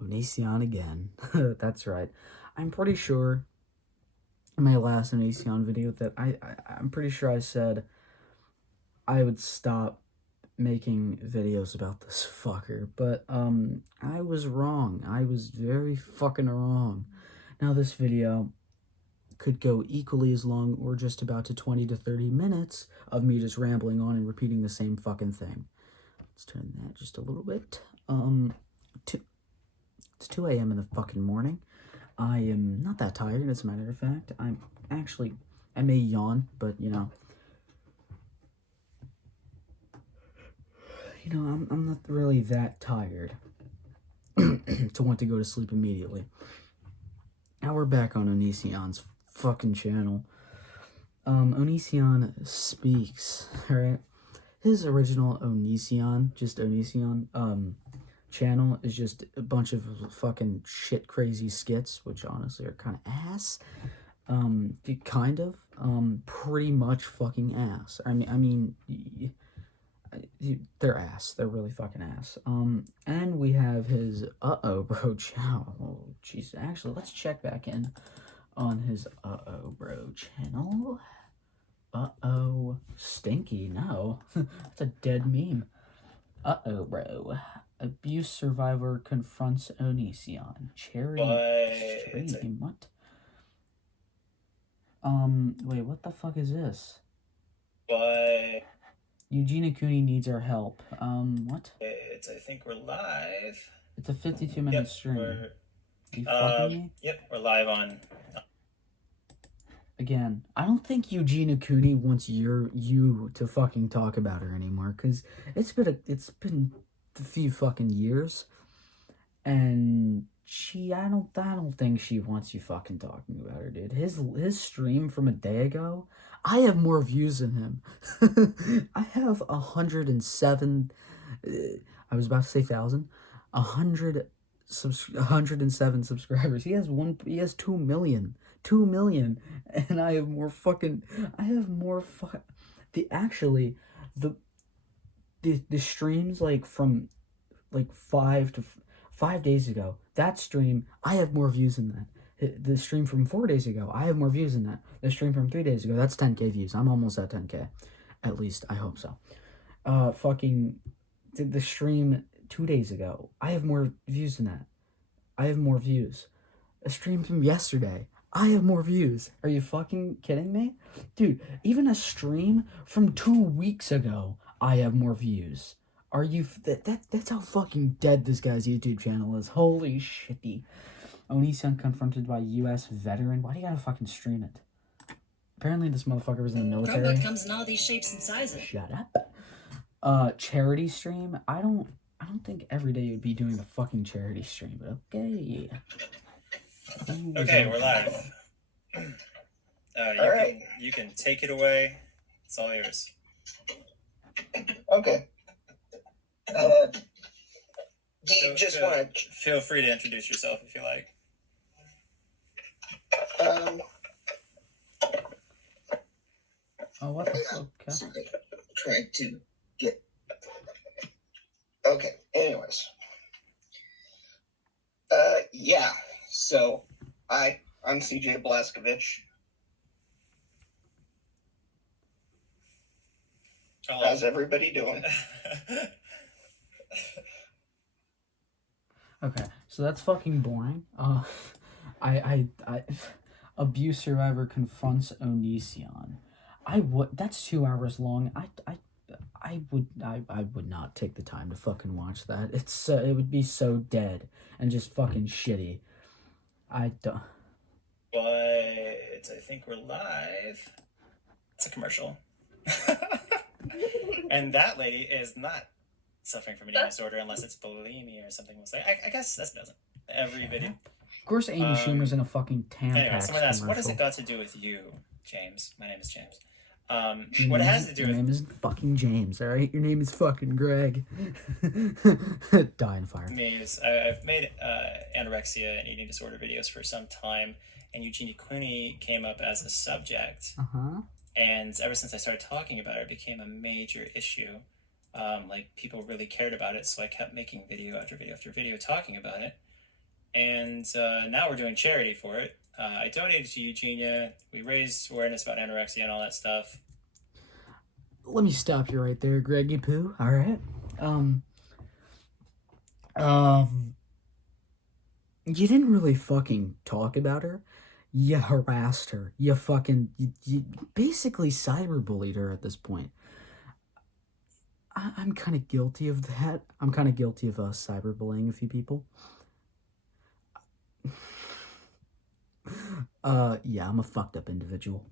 Onision again. That's right. I'm pretty sure in my last Onision video that I'm pretty sure I said I would stop making videos about this fucker, but I was wrong. I was very fucking wrong. Now this video could go equally as long or just about to 20 to 30 minutes of me just rambling on and repeating the same fucking thing. Let's turn that just a little bit. It's 2 a.m. in the fucking morning. I am not that tired, as a matter of fact. I may yawn, but, I'm not really that tired to want to go to sleep immediately. Now we're back on Onision's fucking channel. Onision Speaks, alright? His original Onision channel is just a bunch of fucking shit crazy skits, which honestly are kind of ass. Pretty much fucking ass. They're ass. They're really fucking ass. And we have his Bro channel. Oh, jeez. Actually, let's check back in on his Bro channel. Stinky. No. That's a dead meme. Bro. Abuse survivor confronts Onision. Charity stream. What? Wait, what the fuck is this? Bye. Eugenia Cooney needs our help. What? I think we're live. It's a 52-minute stream. Are you fucking me? Yep, we're live on. Again, I don't think Eugenia Cooney wants you to fucking talk about her anymore, because it's been a few fucking years, and I don't think she wants you fucking talking about her, dude. His stream from a day ago, I have more views than him. I have 107. I was about to say 1,000. 107 subscribers. He has 2 million. 2 million, and I have more. The streams from 5 days ago. That stream, I have more views than that. The stream from 4 days ago, I have more views than that. The stream from 3 days ago, that's 10k views. I'm almost at 10k, at least I hope so. The stream 2 days ago, I have more views than that. I have more views. A stream from yesterday, I have more views. Are you fucking kidding me? Dude, even a stream from 2 weeks ago, I have more views. Are you... That's how fucking dead this guy's YouTube channel is. Holy shitty. Onision confronted by U.S. veteran. Why do you gotta fucking stream it? Apparently this motherfucker was in the military. Robot comes in all these shapes and sizes. Shut up. Charity stream? I don't think every day you'd be doing a fucking charity stream, but okay. Okay, we're live. You can take it away. It's all yours. Okay. Feel free to introduce yourself if you like. Oh, what the fuck? Sorry. Trying to get... Okay, anyways. Yeah, so, I'm CJ Blaskovich. Hello. How's everybody doing? Okay, so that's fucking boring. Abuse survivor confronts Onision. That's 2 hours long. I would not take the time to fucking watch that. It would be so dead and just fucking shitty. I don't. But I think we're live. It's a commercial. And that lady is not suffering from an eating disorder unless it's bulimia or something. We'll say. I guess that doesn't. Every video. Of course, Amy Schumer's in a fucking Tampax Anyway, someone asked, commercial. what has it got to do with you, James? My name is James. What it has to do with... Your name isn't fucking James, alright? Your name is fucking Greg. Die in fire. I've made anorexia and eating disorder videos for some time, and Eugenia Cooney came up as a subject. And ever since I started talking about it, it became a major issue. People really cared about it, so I kept making video after video after video talking about it. and now we're doing charity for it. I donated to Eugenia. We raised awareness about anorexia and all that stuff. Let me stop you right there, Greggy Poo. All right. You didn't really fucking talk about her. You harassed her. You basically cyberbullied her at this point. I'm kind of guilty of that. I'm kind of guilty of cyberbullying a few people. Yeah, I'm a fucked up individual.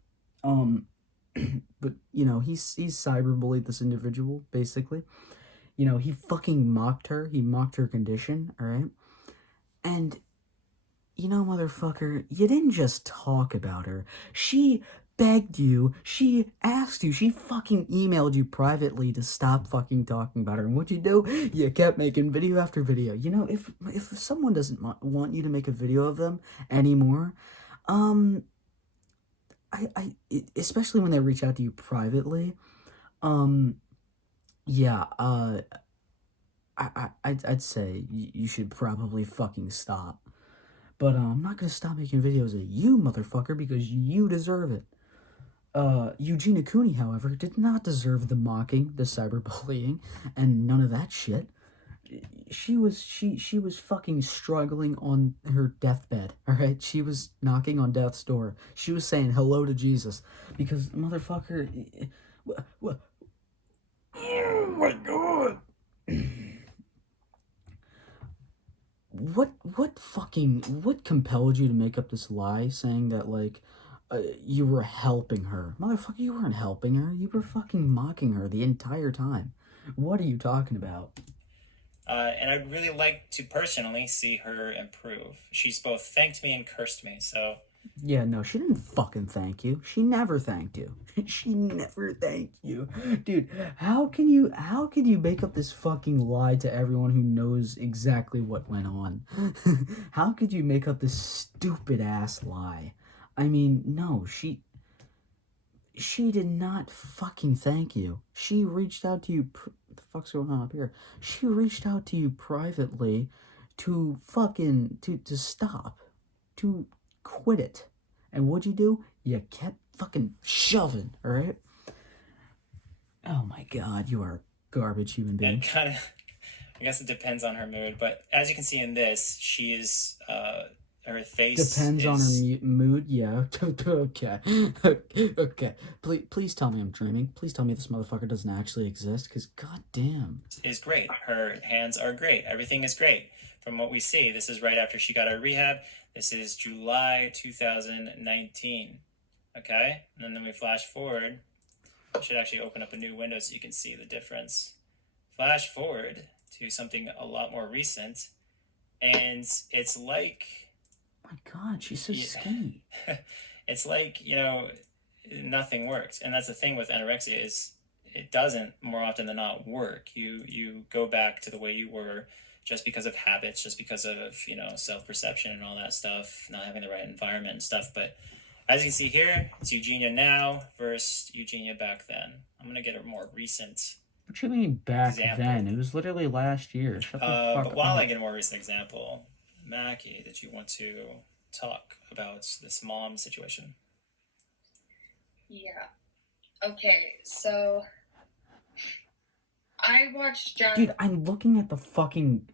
But you know, he's cyberbullied this individual basically. You know, he fucking mocked her. He mocked her condition. All right, and you know, motherfucker, you didn't just talk about her. She begged you, she asked you, she fucking emailed you privately to stop fucking talking about her. And what'd you do? You kept making video after video. You know, if someone doesn't want you to make a video of them anymore, especially when they reach out to you privately, yeah, I'd say you should probably fucking stop. But I'm not gonna stop making videos of you, motherfucker, because you deserve it. Eugenia Cooney, however, did not deserve the mocking, the cyberbullying, and none of that shit. She was fucking struggling on her deathbed, alright? She was knocking on death's door. She was saying hello to Jesus. Because, motherfucker... Oh my god! What compelled you to make up this lie saying that, like, you were helping her? Motherfucker, you weren't helping her. You were fucking mocking her the entire time. What are you talking about? And I'd really like to personally see her improve. She's both thanked me and cursed me, so... Yeah, no, she didn't fucking thank you. She never thanked you. She never thanked you. Dude, how can you make up this fucking lie to everyone who knows exactly what went on? How could you make up this stupid ass lie? I mean, no, she did not fucking thank you. She reached out to you. What the fuck's going on up here? She reached out to you privately to fucking to stop, to quit it. And what'd you do? You kept fucking shoving, alright? Oh my god, you are a garbage human being. And kind of, I guess it depends on her mood, but as you can see in this, she is, her face depends on her mood, yeah. Okay. Okay. Please tell me I'm dreaming. Please tell me this motherfucker doesn't actually exist, because goddamn. Is great. Her hands are great. Everything is great. From what we see, this is right after she got her rehab. This is July 2019. Okay? And then we flash forward. I should actually open up a new window so you can see the difference. Flash forward to something a lot more recent. And it's like... My god, she's so skinny. It's like, you know, nothing works. And that's the thing with anorexia is it doesn't more often than not work. You go back to the way you were just because of habits, just because of, you know, self-perception and all that stuff, not having the right environment and stuff. But as you can see here, it's Eugenia now versus Eugenia back then. I'm going to get a more recent What you mean back then? It was literally last year. Shut the fuck up. But while I get a more recent example, Mackie, did you want to talk about this mom situation? Yeah. Okay, so I watched John. Dude, I'm looking at the fucking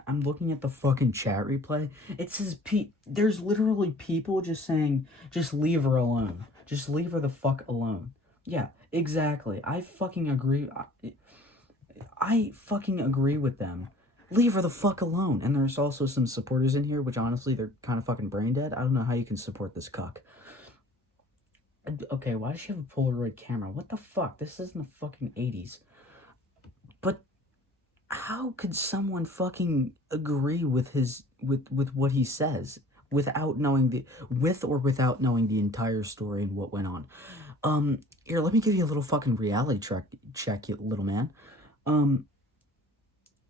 chat replay. It says there's literally people just saying, just leave her alone. Just leave her the fuck alone. Yeah, exactly. I fucking agree. I fucking agree with them. Leave her the fuck alone. And there's also some supporters in here, which honestly, they're kind of fucking brain dead. I don't know how you can support this cuck. Okay, why does she have a Polaroid camera? What the fuck? This isn't the fucking 80s. But how could someone fucking agree with with what he says without knowing without knowing the entire story and what went on? Here, let me give you a little fucking reality check, you little man.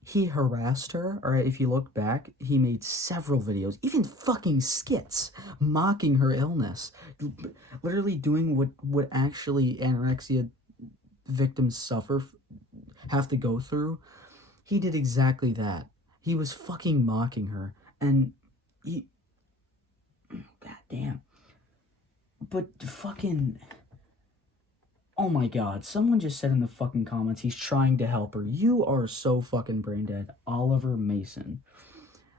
He harassed her, alright, if you look back, he made several videos, even fucking skits, mocking her illness. Literally doing what actually anorexia victims have to go through. He did exactly that. He was fucking mocking her, and God damn. But fucking... Oh my god, someone just said in the fucking comments he's trying to help her. You are so fucking brain dead. Oliver Mason.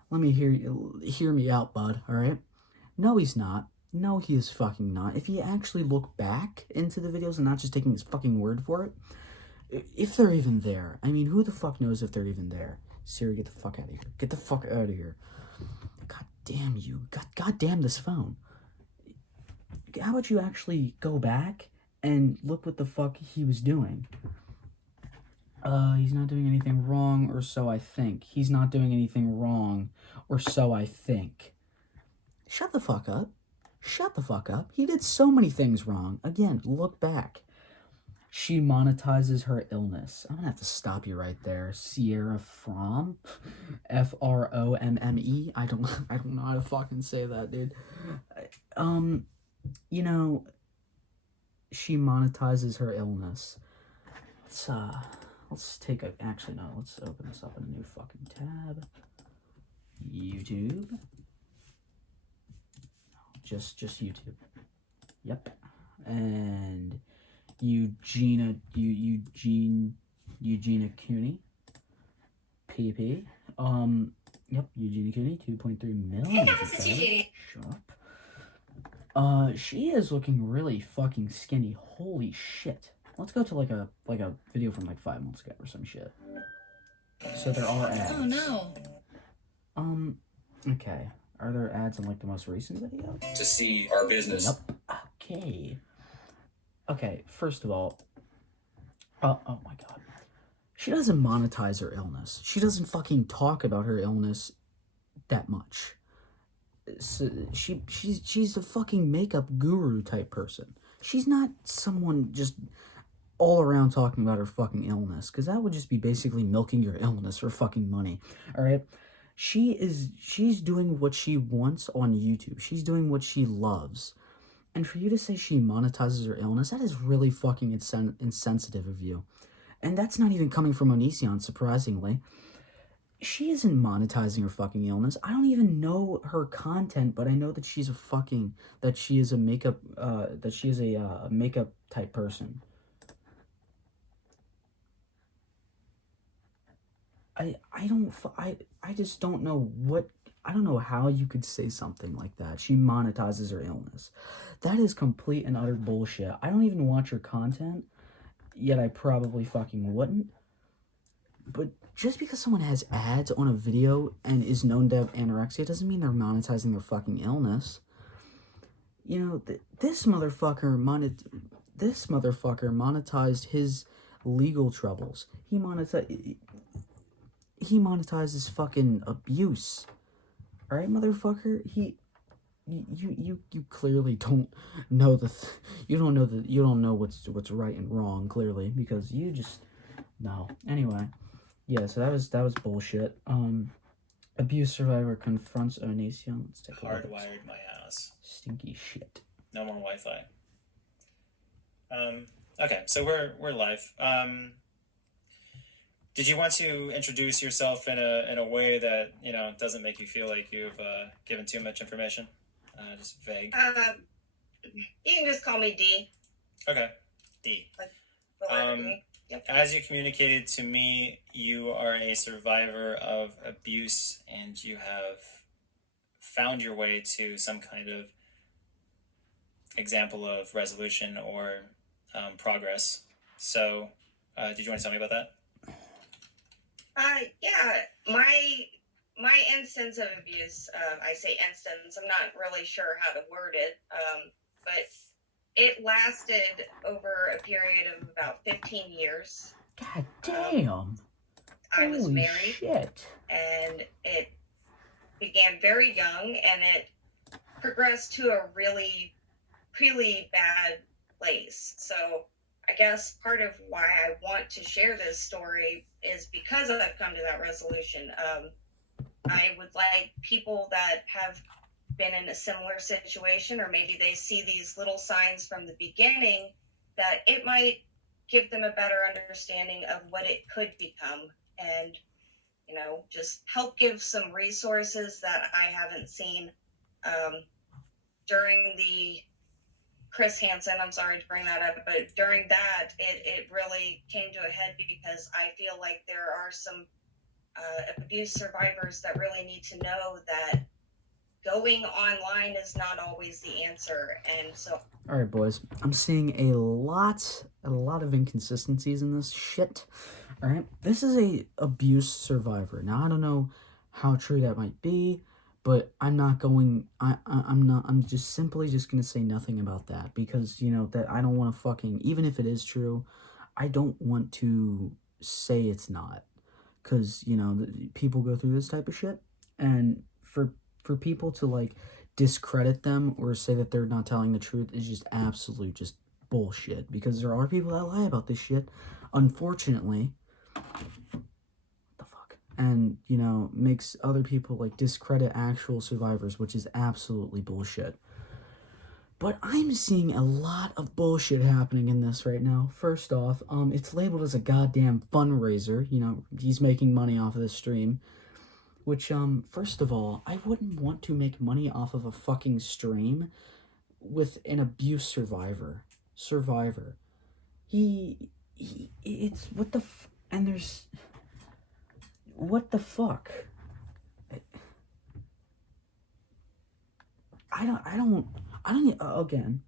Let me hear me out, bud, alright? No, he's not. No, he is fucking not. If you actually look back into the videos and not just taking his fucking word for it, if they're even there. I mean, who the fuck knows if they're even there? Siri, get the fuck out of here. Get the fuck out of here. God damn you. God damn this phone. How about you actually go back and look what the fuck he was doing? He's not doing anything wrong, or so I think. He's not doing anything wrong, or so I think. Shut the fuck up. Shut the fuck up. He did so many things wrong. Again, look back. She monetizes her illness. I'm gonna have to stop you right there. Sierra Fromme? F-R-O-M-M-E? I don't know how to fucking say that, dude. You know, she monetizes her illness. Let's take a... Actually, no. Let's open this up in a new fucking tab. YouTube. Just YouTube. Yep. And Eugenia Cooney. PP. Yep, Eugenia Cooney, 2.3 million. Shut up. She is looking really fucking skinny. Holy shit. Let's go to like a video from like 5 months ago or some shit. So there are ads. Oh no. Okay. Are there ads in like the most recent video? To see our business. Yep. Okay. Okay, first of all, oh my god. She doesn't monetize her illness. She doesn't fucking talk about her illness that much. So she's a fucking makeup guru type person. She's not someone just all around talking about her fucking illness, because that would just be basically milking your illness for fucking money. Alright? She's doing what she wants on YouTube. She's doing what she loves. And for you to say she monetizes her illness, that is really fucking insensitive of you. And that's not even coming from Onision, surprisingly. She isn't monetizing her fucking illness. I don't even know her content, but I know that she is a makeup type person. I just don't know I don't know how you could say something like that. She monetizes her illness. That is complete and utter bullshit. I don't even watch her content, yet I probably fucking wouldn't. But just because someone has ads on a video and is known to have anorexia doesn't mean they're monetizing their fucking illness. You know, this motherfucker monetized his legal troubles. He monetizes fucking abuse. Alright, motherfucker? You clearly don't know you don't know what's right and wrong, clearly, because you just no. Anyway, yeah, so that was bullshit. Abuse survivor confronts Onision. Let's take a look. Hardwired my house. Stinky shit. No more Wi-Fi. Okay, so we're live. Did you want to introduce yourself in a way that, you know, doesn't make you feel like you've given too much information? Just vague. You can just call me D. Okay, D. Yep. As you communicated to me, you are a survivor of abuse, and you have found your way to some kind of example of resolution or progress. So, did you want to tell me about that? Yeah, my instance of abuse, I say instance, I'm not really sure how to word it, but it lasted over a period of about 15 years. God damn. I was Holy married, shit. and it began very young, and it progressed to a really, really bad place. So I guess part of why I want to share this story is because I've come to that resolution. I would like people that have been in a similar situation, or maybe they see these little signs from the beginning, that it might give them a better understanding of what it could become. And, just help give some resources that I haven't seen during the Chris Hansen. I'm sorry to bring that up, but during that, it really came to a head because I feel like there are some abuse survivors that really need to know that going online is not always the answer. And so, all right, boys, I'm seeing a lot of inconsistencies in this shit. All right, this is a abuse survivor. Now I don't know how true that might be, but I'm not going. I'm just simply gonna say nothing about that because that I don't want to fucking, even if it is true, I don't want to say it's not, because people go through this type of shit, and for people to like discredit them or say that they're not telling the truth is just absolute just bullshit, because there are people that lie about this shit, unfortunately. What the fuck? And makes other people like discredit actual survivors, which is absolutely bullshit. But I'm seeing a lot of bullshit happening in this right now. First off, it's labeled as a goddamn fundraiser. He's making money off of this stream. Which, first of all, I wouldn't want to make money off of a fucking stream with an abuse survivor. It's, what the and there's, what the fuck? Again,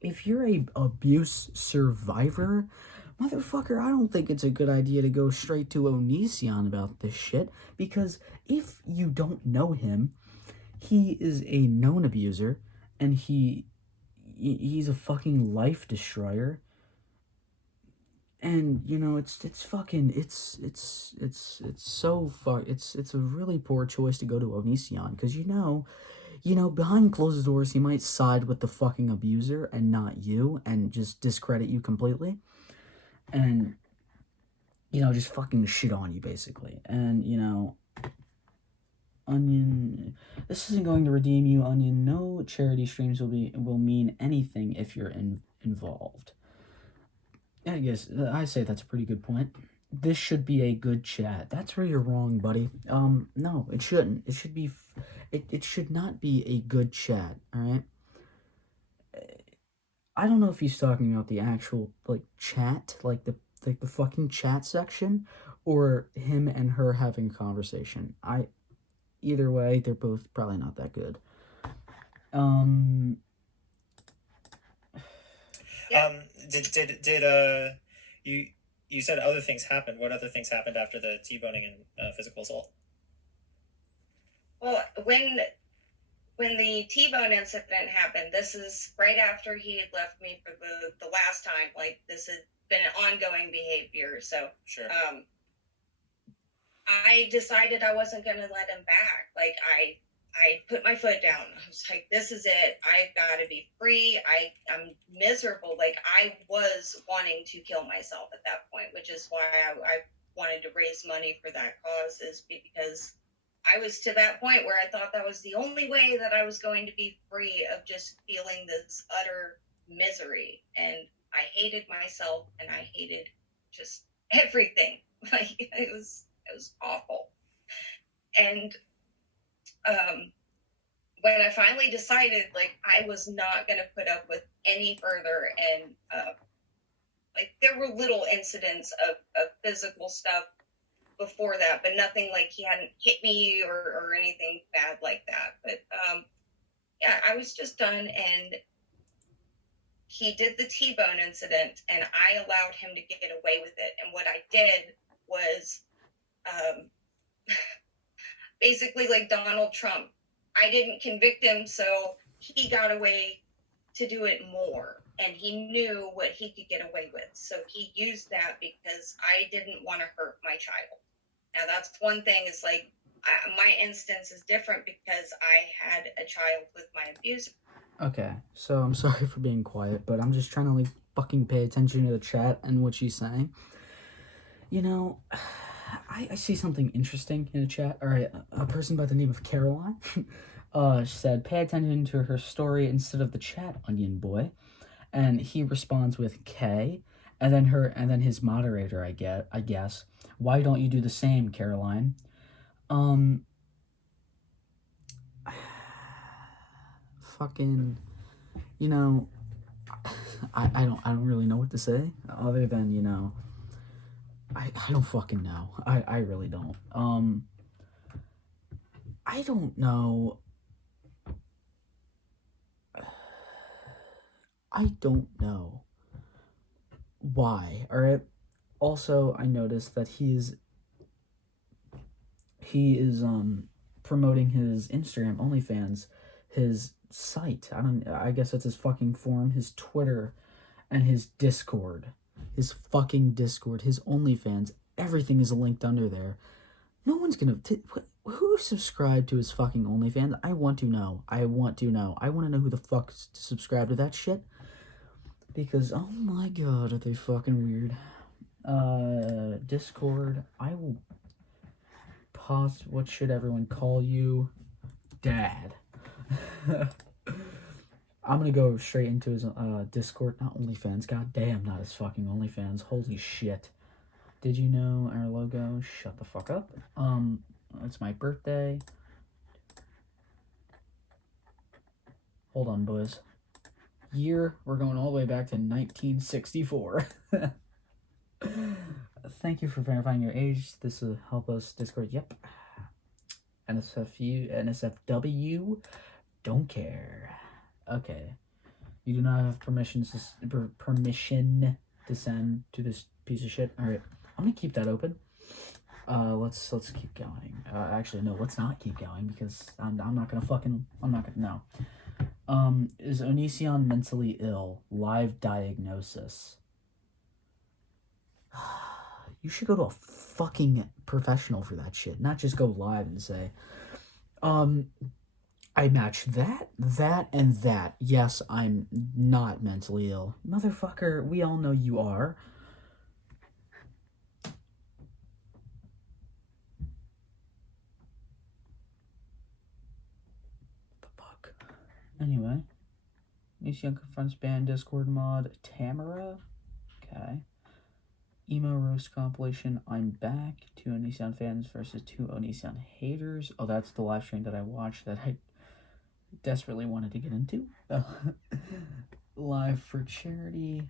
if you're a abuse survivor, motherfucker, I don't think it's a good idea to go straight to Onision about this shit, because if you don't know him, he is a known abuser, and he's a fucking life destroyer. And it's fucking it's a really poor choice to go to Onision, because behind closed doors he might side with the fucking abuser and not you, and just discredit you completely, and just fucking shit on you basically. And Onion, this isn't going to redeem you, Onion. No charity streams will mean anything if you're involved. I guess I say that's a pretty good point. This should be a good chat. That's where you're wrong, buddy. No, it shouldn't. It should be it should not be a good chat, all right? I don't know if he's talking about the actual like chat, like the fucking chat section, or him and her having a conversation. Either way, they're both probably not that good. Did you said other things happened. What other things happened after the T-boning and physical assault? Well, when the T-bone incident happened, this is right after he had left me for the last time. Like, this had been an ongoing behavior. So, sure. I decided I wasn't going to let him back. Like, I put my foot down. I was like, this is it. I've got to be free. I'm miserable. Like, I was wanting to kill myself at that point, which is why I wanted to raise money for that cause, is because I was to that point where I thought that was the only way that I was going to be free of just feeling this utter misery. And I hated myself, and I hated just everything. Like, it was awful. And when I finally decided, like, I was not going to put up with any further, and like, there were little incidents of physical stuff before that, but nothing like he hadn't hit me or anything bad like that. But yeah, I was just done, and he did the T-bone incident, and I allowed him to get away with it. And what I did was basically like Donald Trump. I didn't convict him, so he got away to do it more, and he knew what he could get away with. So he used that because I didn't want to hurt my child. Now, that's one thing, is like, my instance is different because I had a child with my abuser. Okay, so I'm sorry for being quiet, but I'm just trying to like fucking pay attention to the chat and what she's saying. I see something interesting in the chat. All right, a person by the name of Caroline said, pay attention to her story instead of the chat, Onion Boy. And he responds with K. And then his moderator, I guess. Why don't you do the same, Caroline? Fucking, you know, I don't really know what to say other than, you know, I don't fucking know. I really don't. I don't know. I don't know why. All right. Also, I noticed that he is promoting his Instagram OnlyFans, his site. I guess that's his fucking forum, his Twitter, and his Discord. His fucking Discord, his OnlyFans, everything is linked under there. No one's gonna who subscribed to his fucking OnlyFans? I want to know. I want to know who the fuck's subscribed to that shit. Because oh my god, are they fucking weird. Discord, I will pause. What should everyone call you? Dad. I'm gonna go straight into his Discord, not OnlyFans. God damn, not his fucking OnlyFans. Holy shit. Did you know our logo? Shut the fuck up. It's my birthday. Hold on, boys. Year, we're going all the way back to 1964. Thank you for verifying your age. This will help us. Discord, yep. NSFW, don't care. Okay. You do not have permission to send to this piece of shit. All right, I'm gonna keep that open. Let's keep going. Actually, no, let's not keep going because I'm not gonna no. Is Onision mentally ill? Live diagnosis. You should go to a fucking professional for that shit, not just go live and say, I match that, and that. Yes, I'm not mentally ill. Motherfucker, we all know you are. What the fuck? Anyway. Onision confronts band Discord mod Tamara. Okay. Emo roast compilation. I'm back. 2 Onision fans versus 2 Onision haters. Oh, that's the live stream that I watched that I desperately wanted to get into. Live for charity.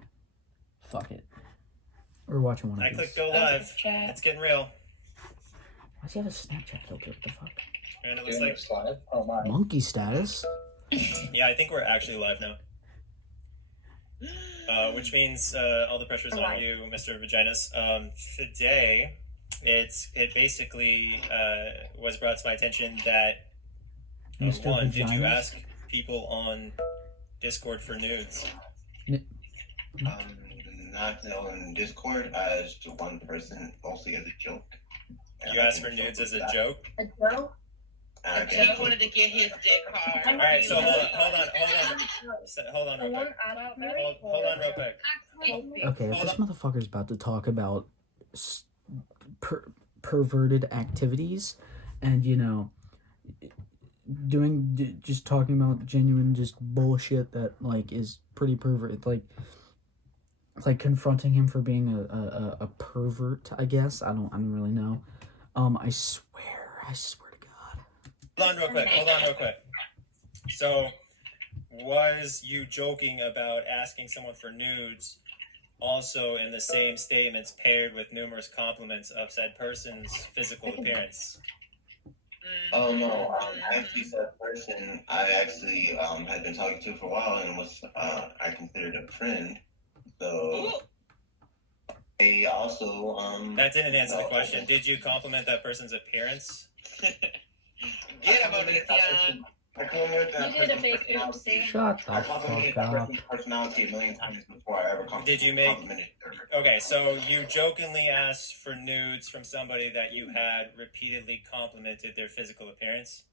Fuck it. We're watching one of these. I clicked go live. It's getting real. Why does he have a Snapchat filter? What the fuck? And it looks like live. Oh my. Monkey status? Yeah, I think we're actually live now. Which means all the pressure's on you, Mr. Vaginas. Today, it basically was brought to my attention that Mr. one, did you Vaginas? ask people on Discord for nudes? Not on Discord as one person, mostly as a joke. You asked for nudes as a joke? A joke? I wanted to get his dick hard. All right, so hold on real quick. Hold on real quick. Okay, if this motherfucker's about to talk about perverted activities and, you know, just talking about genuine just bullshit that, like, is pretty pervert, like confronting him for being a pervert, I guess. I don't really know. I swear to God. Hold on real quick. So, was you joking about asking someone for nudes also in the same statements paired with numerous compliments of said person's physical appearance? Oh no, actually said person I actually had been talking to for a while and was I considered a friend. So they also That didn't answer the question. Did you compliment that person's appearance? Get him, Onision. I complimented that You did a person's big personality. Shut the I complimented fuck that up. person's personality a million times before I ever complimented her. Okay, so you jokingly asked for nudes from somebody that you had repeatedly complimented their physical appearance?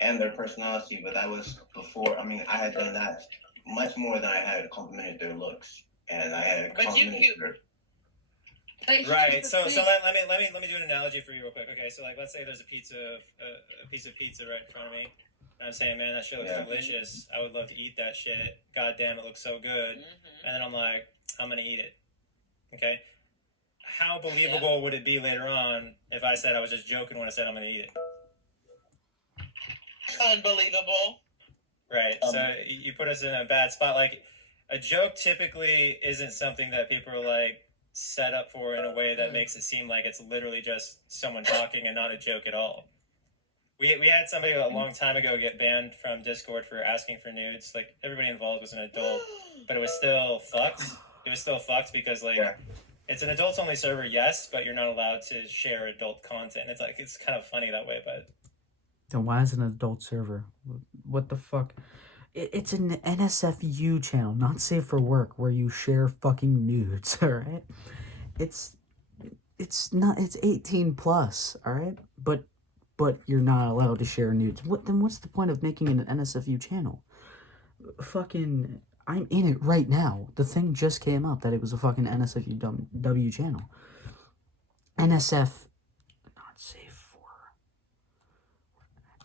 And their personality, but that was before. I mean, I had done that much more than I had complimented their looks, and I had But you complimented their. Right. So let me do an analogy for you real quick. Okay, so like let's say there's a piece of pizza right in front of me, And I'm saying, man, that shit looks Yeah. delicious. I would love to eat that shit. God damn, it looks so good. Mm-hmm. And then I'm like, I'm gonna eat it. Okay? How believable would it be later on if I said I was just joking when I said I'm gonna eat it? Unbelievable. Right. So you put us in a bad spot. Like, a joke typically isn't something that people are like set up for in a way that makes it seem like it's literally just someone talking and not a joke at all. We had somebody a long time ago get banned from Discord for asking for nudes. Like, everybody involved was an adult, but it was still fucked. It was still fucked because, like, it's an adults only server, yes, but you're not allowed to share adult content. It's like, it's kind of funny that way, but Then why is it an adult server? What the fuck? It's an NSFU channel, not safe for work, where you share fucking nudes, alright? It's not, it's 18 plus, alright? But you're not allowed to share nudes. Then what's the point of making an NSFU channel? Fucking, I'm in it right now. The thing just came up that it was a fucking NSFW channel. NSF, not safe for...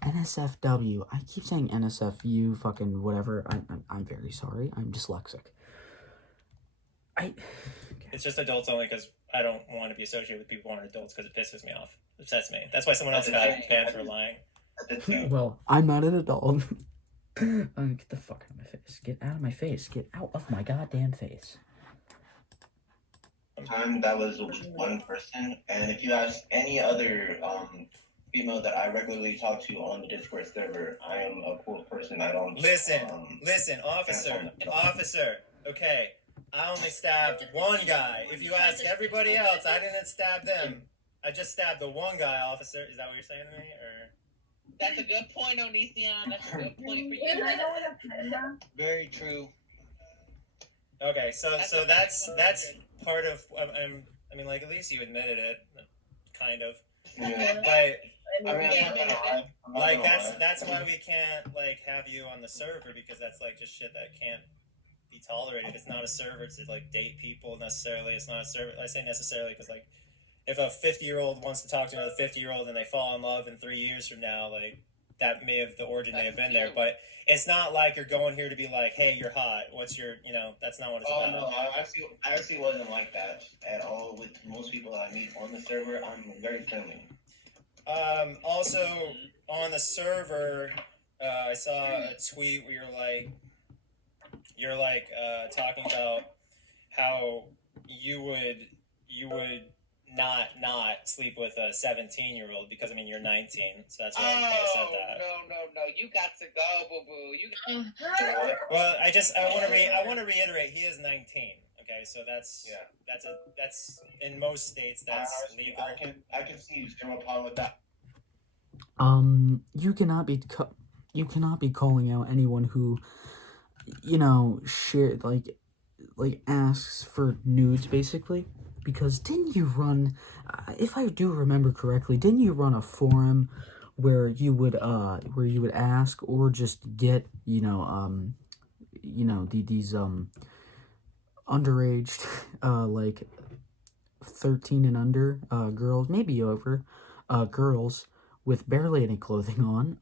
NSFW. I keep saying NSFU, fucking whatever. I'm very sorry. I'm dyslexic. it's just adults only because I don't want to be associated with people who aren't adults because it pisses me off. It upsets me. That's why someone else got banned for lying. Well, I'm not an adult. Get the fuck out of my face. Get out of my face. Get out of my goddamn face. Time that was one person, and if you ask any other female that I regularly talk to on the Discord server, I am a cool person. I don't listen, officer. Okay, I only stabbed one guy. If you ask everybody else, I didn't stab them. I just stabbed the one guy, officer. Is that what you're saying to me, or? That's a good point, Onision. That's a good point for you. Very true. Okay, so that's part of. I mean, like, at least you admitted it, kind of. Yeah. But I mean, like that's why we can't like have you on the server, because that's like just shit that can't be tolerated. It's not a server to like date people necessarily. It's not a server. I say necessarily because like if a 50-year-old wants to talk to another 50-year-old and they fall in love in 3 years from now, like that the origin may have been there, but it's not like you're going here to be like, hey, you're hot. What's your, that's not what it's about. No, I actually wasn't like that at all. With most people that I meet on the server, I'm very friendly. Also on the server, I saw a tweet where you're like talking about how you would not sleep with a 17-year-old because, I mean, you're 19, so that's why I said that. No, you got to go, boo-boo. Well, I want to reiterate, he is 19. Okay, so that's in most states that's legal. I can see zero problem with that. You cannot be calling out anyone who, share like asks for nudes basically, because didn't you run, if I do remember correctly, didn't you run a forum where you would ask or just get these underage like 13 and under girls, maybe over girls with barely any clothing on,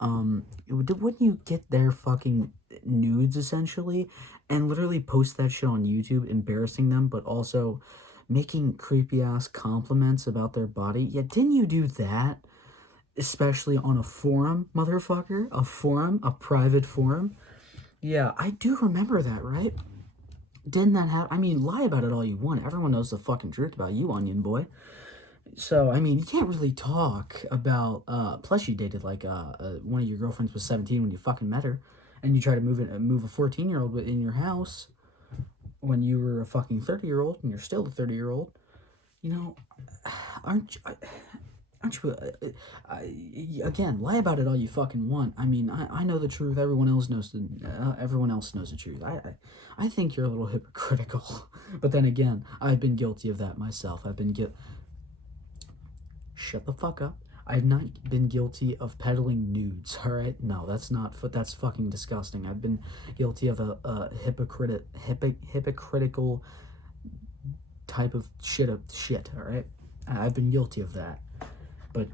wouldn't you get their fucking nudes essentially and literally post that shit on YouTube, embarrassing them, but also making creepy ass compliments about their body? Yeah, didn't you do that? Especially on a forum, motherfucker? A private forum? Yeah, I do remember that, right? Didn't that happen? I mean, lie about it all you want. Everyone knows the fucking truth about you, Onion Boy. So, I mean, you can't really talk about, plus you dated, like, one of your girlfriends was 17 when you fucking met her, and you try to move a 14-year-old in your house when you were a fucking 30-year-old, and you're still a 30-year-old. Aren't you, again, lie about it all you fucking want. I mean, I know the truth, everyone else knows the truth. I think you're a little hypocritical, but then again, I've been guilty of that myself. Shut the fuck up. I've not been guilty of peddling nudes, alright? No, that's fucking disgusting. I've been guilty of a hypocritical type of shit, alright? I've been guilty of that. But,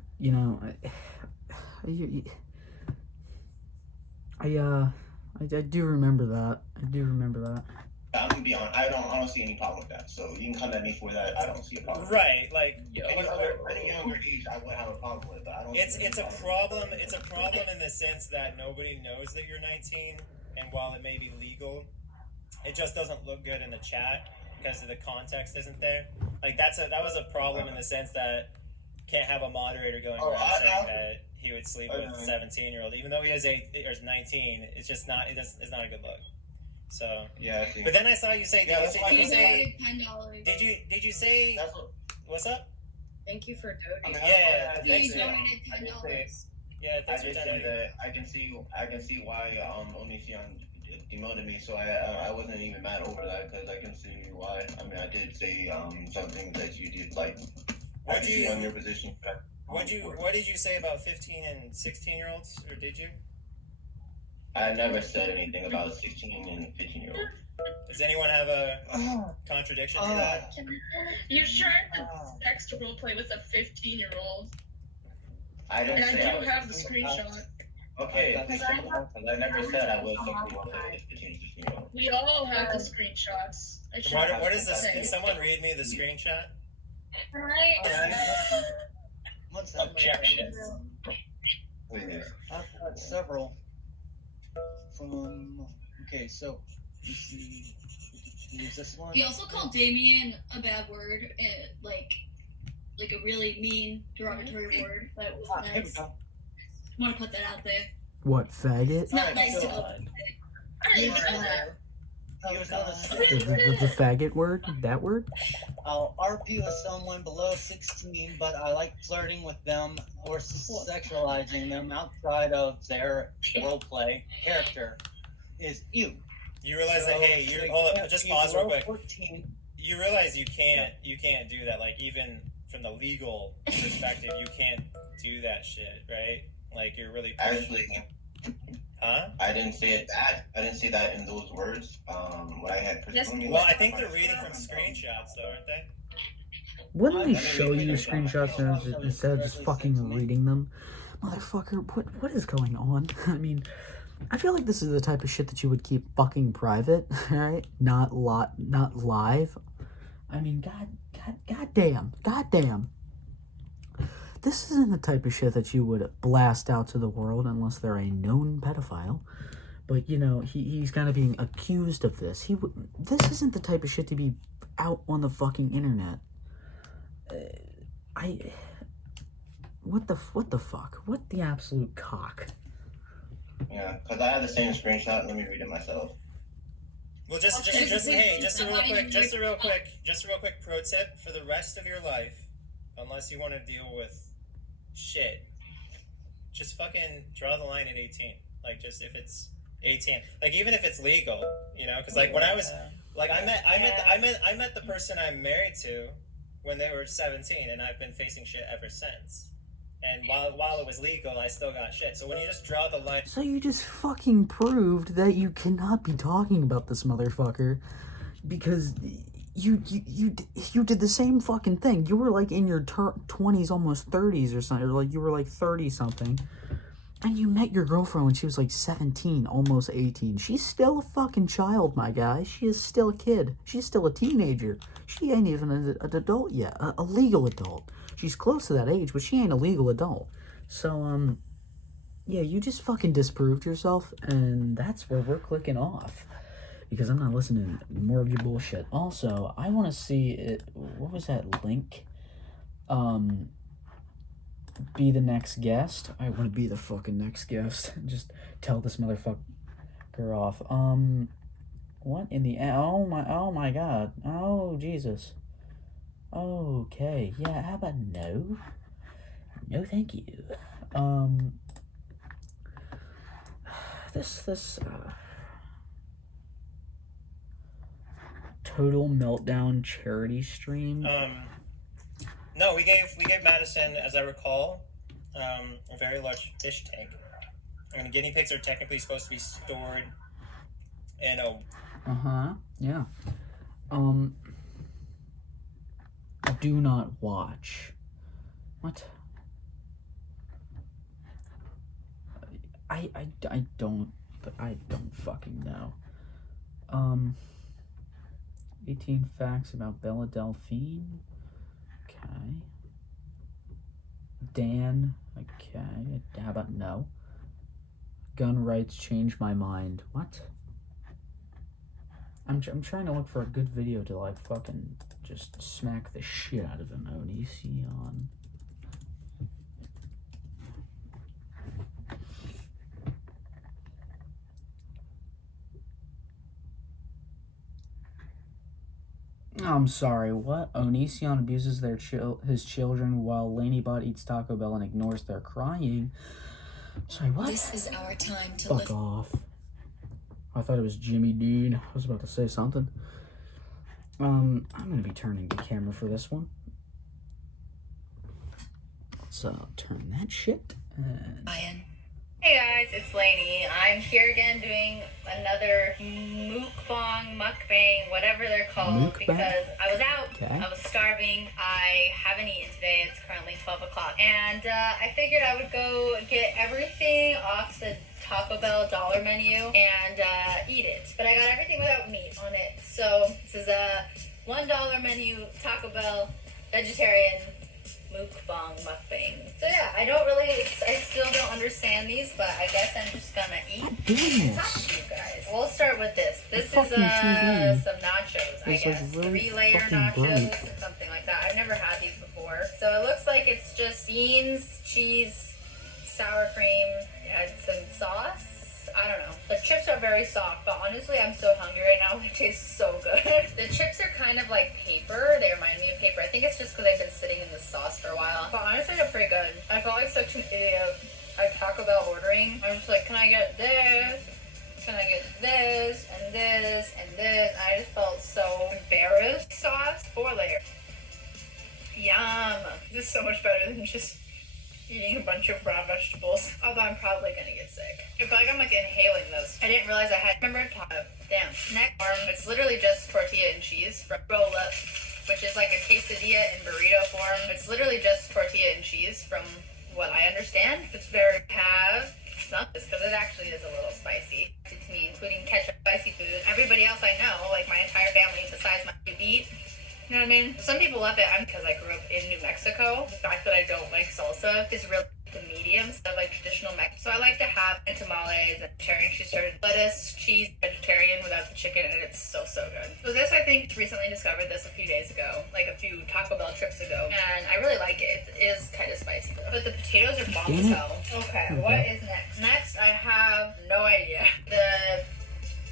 I do remember that. I do remember that. I'm gonna be honest. I don't see any problem with that. So you can come at me for that. I don't see a problem. Right, like Any younger age, I would have a problem with it. But I don't. it's a problem. It's a problem in the sense that nobody knows that you're 19, and while it may be legal, it just doesn't look good in the chat because the context isn't there. Like that was a problem in the sense that can't have a moderator going around saying that he would sleep with a 17-year-old, even though he is 19. It's just not. It's not a good look. So yeah. I see. But then I saw you say. Yeah, did you say? $10. Did you say? What's up? Thank you for donating. Yeah, He thanks. donated $10. Yeah, I thanks for just say donating. that I can see why Onision demoted me. So I wasn't even mad over that because I can see why. I mean, I did say something that you did like. I can see on your position. What did you say about 15 and 16-year-olds, or did you? I never said anything about 16 and 15-year-olds. Does anyone have a contradiction to that? You tried to sex roleplay with a 15-year-old. I didn't And say I do have the screenshot. Okay, I never said I was sexually with a 15 and 16-year-old. We all have the screenshots. What is this? Can someone read me the screenshot? What's that? Objection. Please. I've got several from. Okay, so you see, use this one. He also called Damien a bad word, like a really mean, derogatory word. That was Here we nice. go. Want to put that out there? What, faggot? It's not Alright, nice to so, go. Use notice. The faggot word? That word? I'll RP with someone below 16, but I like flirting with them or sexualizing them outside of their roleplay character. Is you. You realize that? Hey, hold up. Just pause real quick. 14. You realize you can't do that. Like even from the legal perspective, you can't do that shit, right? Like you're really Actually, huh? I didn't say it that. I didn't say that in those words. What I had. Well, I think they're reading from screenshots, though, aren't they? Wouldn't they show you screenshots instead of just fucking reading them? Motherfucker, what is going on? I mean, I feel like this is the type of shit that you would keep fucking private, right? Not live. I mean, goddamn. This isn't the type of shit that you would blast out to the world unless they're a known pedophile. But, you know, he's kind of being accused of this. This isn't the type of shit to be out on the fucking internet. What the fuck? What the absolute cock? Yeah, because I have the same screenshot. Let me read it myself. Well, just a real quick pro tip for the rest of your life, unless you want to deal with shit, just fucking draw the line at 18. Like, just if it's 18, like even if it's legal, you know, because like when I was like I met the person I'm married to when they were 17, and I've been facing shit ever since. And while it was legal, I still got shit. So when you just draw the line... So you just fucking proved that you cannot be talking about this motherfucker because you did the same fucking thing. You were like in your 20s, almost 30s or something. Or like you were like 30-something. And you met your girlfriend when she was like 17, almost 18. She's still a fucking child, my guy. She is still a kid. She's still a teenager. She ain't even an adult yet. A legal adult. She's close to that age, but she ain't a legal adult. So, yeah, you just fucking disproved yourself, and that's where we're clicking off. Because I'm not listening to more of your bullshit. Also, I want to see it. What was that link? Be the next guest. I want to be the fucking next guest. Just tell this motherfucker off. What in the... Oh my god. Oh, Jesus. Okay, yeah, how about no? No, thank you. This Total Meltdown charity stream. No, we gave Madison, as I recall, a very large fish tank. And the guinea pigs are technically supposed to be stored in a... Yeah. Do not watch. What? I don't I don't fucking know. 18 facts about Bella Delphine. Okay. Dan. Okay. How about no? Gun rights change my mind. What? I'm trying to look for a good video to like fucking just smack the shit out of an Onision. I'm sorry, what? Onision abuses his children while Lanybot eats Taco Bell and ignores their crying. Sorry, what? This is our time to Fuck off. I thought it was Jimmy Dean. I was about to say something. I'm gonna be turning the camera for this one. Let's turn that shit. Ryan. Hey guys, it's Lainey. I'm here again doing another mukbang, whatever they're called, because I was out, I was starving, I haven't eaten today, it's currently 12 o'clock, and I figured I would go get everything off the Taco Bell dollar menu and eat it. But I got everything without meat on it, so this is a $1 menu Taco Bell vegetarian mukbang. So yeah, I still don't understand these, but I guess I'm just gonna eat and talk to you guys. We'll start with this. This is some nachos, I guess. Really 3-layer nachos, something like that. I've never had these before. So it looks like it's just beans, cheese, sour cream, and some sauce. I don't know. The chips are very soft, but honestly, I'm so hungry right now. They taste so good. The chips are kind of like paper. They remind me of paper. I think it's just because they've been sitting in the sauce for a while. But honestly, they're pretty good. I felt like such an idiot at Taco Bell ordering. I was just like, can I get this? Can I get this? And this? And this? I just felt so embarrassed. Sauce, 4-layer. Yum. This is so much better than just eating a bunch of raw vegetables, although I'm probably gonna get sick. I feel like I'm like inhaling this. I didn't realize I had, damn. Next form, it's literally just tortilla and cheese from roll up, which is like a quesadilla in burrito form. It's literally just tortilla and cheese from what I understand. It's very not this because it actually is a little spicy to me, including ketchup, spicy food. Everybody else I know, like my entire family besides my eat. You know what I mean? Some people love it. Because I grew up in New Mexico. The fact that I don't like salsa is really the medium stuff, like traditional Mexican. So I like to have tamales and vegetarian. She started lettuce, cheese, vegetarian without the chicken, and it's so good. So this, I think, recently discovered this a few days ago, like a few Taco Bell trips ago, and I really like it. It is kind of spicy though. But the potatoes are bomb as hell. Okay, what is next? Next, I have no idea. The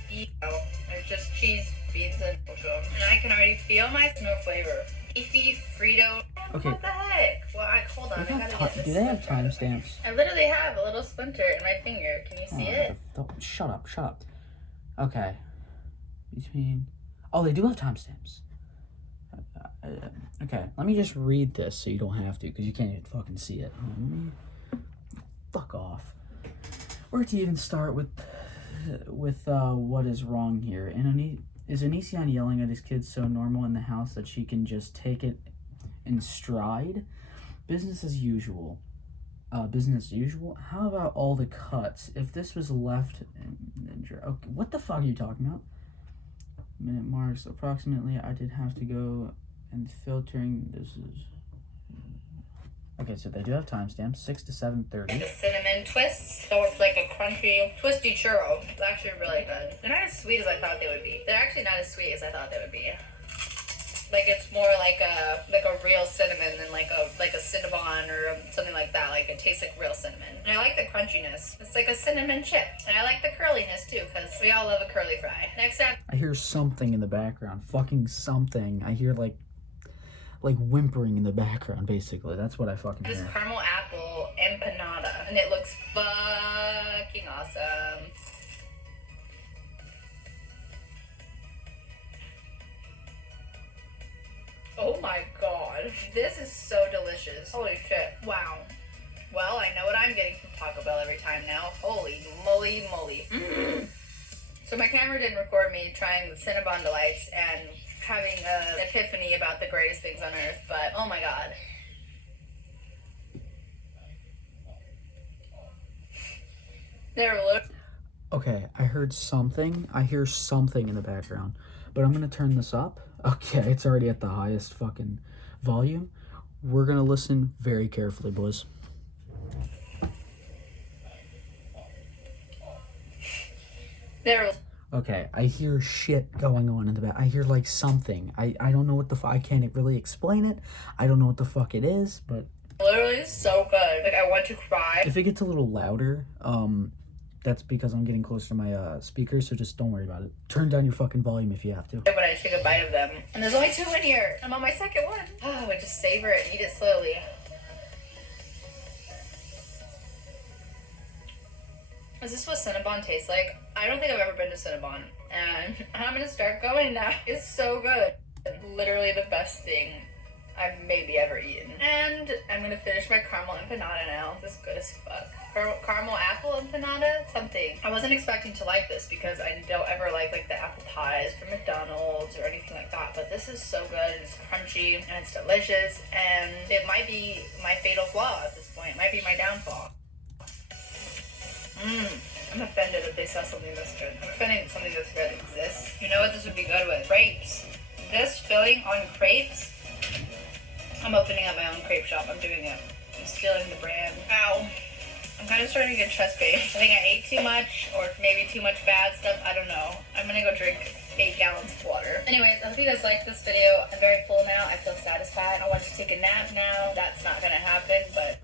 beef, there's just cheese, beans, and mushroom, and I can already feel no flavor. Beefy Frito. Okay. What the heck? Well, hold on. I gotta get this. Do they have timestamps? I literally have a little splinter in my finger. Can you see it? Shut up. Okay. Between. Oh, they do have timestamps. Okay, let me just read this so you don't have to, because you can't even fucking see it. Fuck off. Where to even start with what is wrong here? Is Onision yelling at his kids so normal in the house that she can just take it in stride? Business as usual. Business as usual? How about all the cuts? If this was left... Okay, what the fuck are you talking about? Minute marks. Approximately, I did have to go and filtering. This is... Okay, so they do have timestamps, 6 to 7:30. The cinnamon twists, so it's like a crunchy, twisty churro. It's actually really good. They're not as sweet as I thought they would be. They're actually not as sweet as I thought they would be. Like it's more like a real cinnamon than like a Cinnabon or something like that. Like it tastes like real cinnamon. And I like the crunchiness. It's like a cinnamon chip. And I like the curliness too, because we all love a curly fry. Next up, I hear something in the background. Fucking something. I hear like whimpering in the background, basically. That's what I fucking hear. This caramel apple empanada, and it looks fucking awesome. Oh my god, this is so delicious. Holy shit, wow. Well, I know what I'm getting from Taco Bell every time now. Holy moly. So my camera didn't record me trying the Cinnabon Delights and having an epiphany about the greatest things on earth, but oh my god. They're Okay, I heard something. I hear something in the background. But I'm gonna turn this up. Okay, it's already at the highest fucking volume. We're gonna listen very carefully, boys. There. Okay, I hear shit going on in the back. I hear like something. I don't know what the fuck. I can't really explain it. I don't know what the fuck it is, but Literally so good. Like, I want to cry. if it gets a little louder, that's because I'm getting close to my speakers, so just don't worry about it. Turn down your fucking volume if you have to. When I take a bite of them. And there's only 2 in here. I'm on my second one. Oh, I just savor it and eat it slowly. Is this what Cinnabon tastes like? I don't think I've ever been to Cinnabon. And I'm gonna start going now. It's so good. Literally the best thing I've maybe ever eaten. And I'm gonna finish my caramel empanada now. This is good as fuck. Caramel apple empanada? Something. I wasn't expecting to like this because I don't ever like the apple pies from McDonald's or anything like that. But this is so good and it's crunchy and it's delicious. And it might be my fatal flaw at this point. It might be my downfall. I'm offended if they sell something this good. I'm offended something this good exists. You know what this would be good with? Crepes. This filling on crepes. I'm opening up my own crepe shop. I'm doing it. I'm stealing the brand. Ow. I'm kind of starting to get chest pain. I think I ate too much or maybe too much bad stuff. I don't know. I'm gonna go drink 8 gallons of water. Anyways, I hope you guys liked this video. I'm very full now. I feel satisfied. I want to take a nap now. That's not gonna happen, but...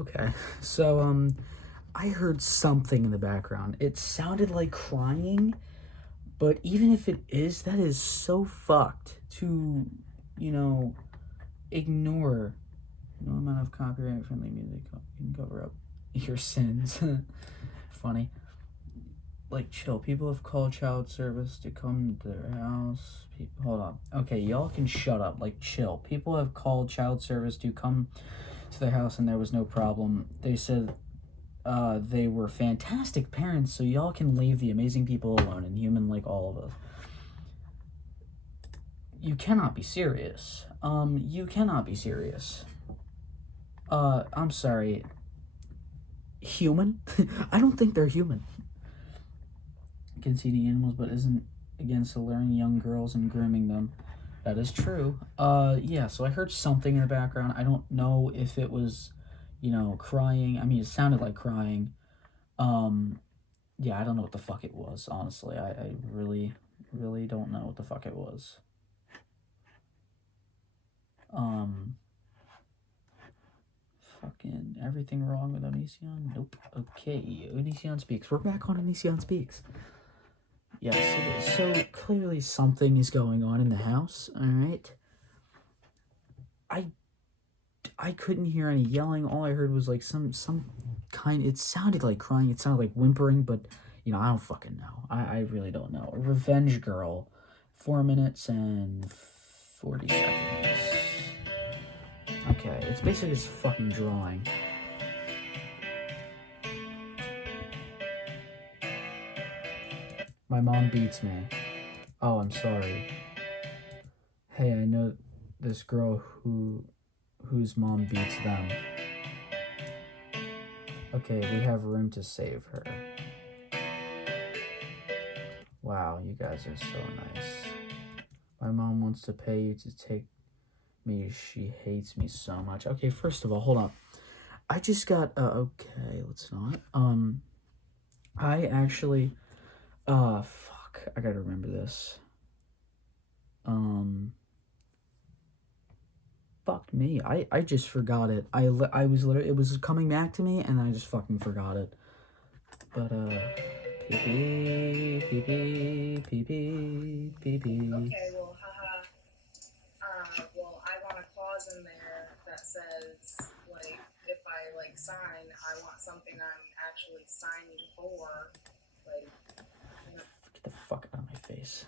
Okay, so, I heard something in the background. It sounded like crying, but even if it is, that is so fucked to, you know, ignore. No amount of copyright-friendly music can cover up your sins. Funny. Like, chill. People have called child service to come to their house. Hold on. Okay, y'all can shut up. Like, chill. People have called child service to come to their house and there was no problem. They said they were fantastic parents, so y'all can leave the amazing people alone and human like all of us. You cannot be serious. You cannot be serious. I'm sorry. Human? I don't think they're human. Conceding animals, but isn't against alluring young girls and grooming them. That is true. Yeah, so I heard something in the background. I don't know if it was, you know, crying. I mean, it sounded like crying. Yeah, I don't know what the fuck it was, honestly. I really, really don't know what the fuck it was. Fucking everything wrong with Onision? Nope. Okay, Onision Speaks. We're back on Onision Speaks. Yes, so clearly something is going on in the house, alright? I couldn't hear any yelling. All I heard was like some kind, it sounded like crying, it sounded like whimpering, but, you know, I don't fucking know. I really don't know. Revenge Girl, 4 minutes and 40 seconds. Okay, it's basically just fucking drawing. My mom beats me. Oh, I'm sorry. Hey, I know this girl whose mom beats them. Okay, we have room to save her. Wow, you guys are so nice. My mom wants to pay you to take me. She hates me so much. Okay, first of all, hold on. I just got, okay, let's not. I actually, fuck, I gotta remember this. Fuck me, I just forgot it. I was literally, it was coming back to me, and I just fucking forgot it. But, pee-pee. Okay, well, haha. Well, I want a clause in there that says, like, if I, like, sign, I want something I'm actually signing for, like, you know. Get the fuck out of my face.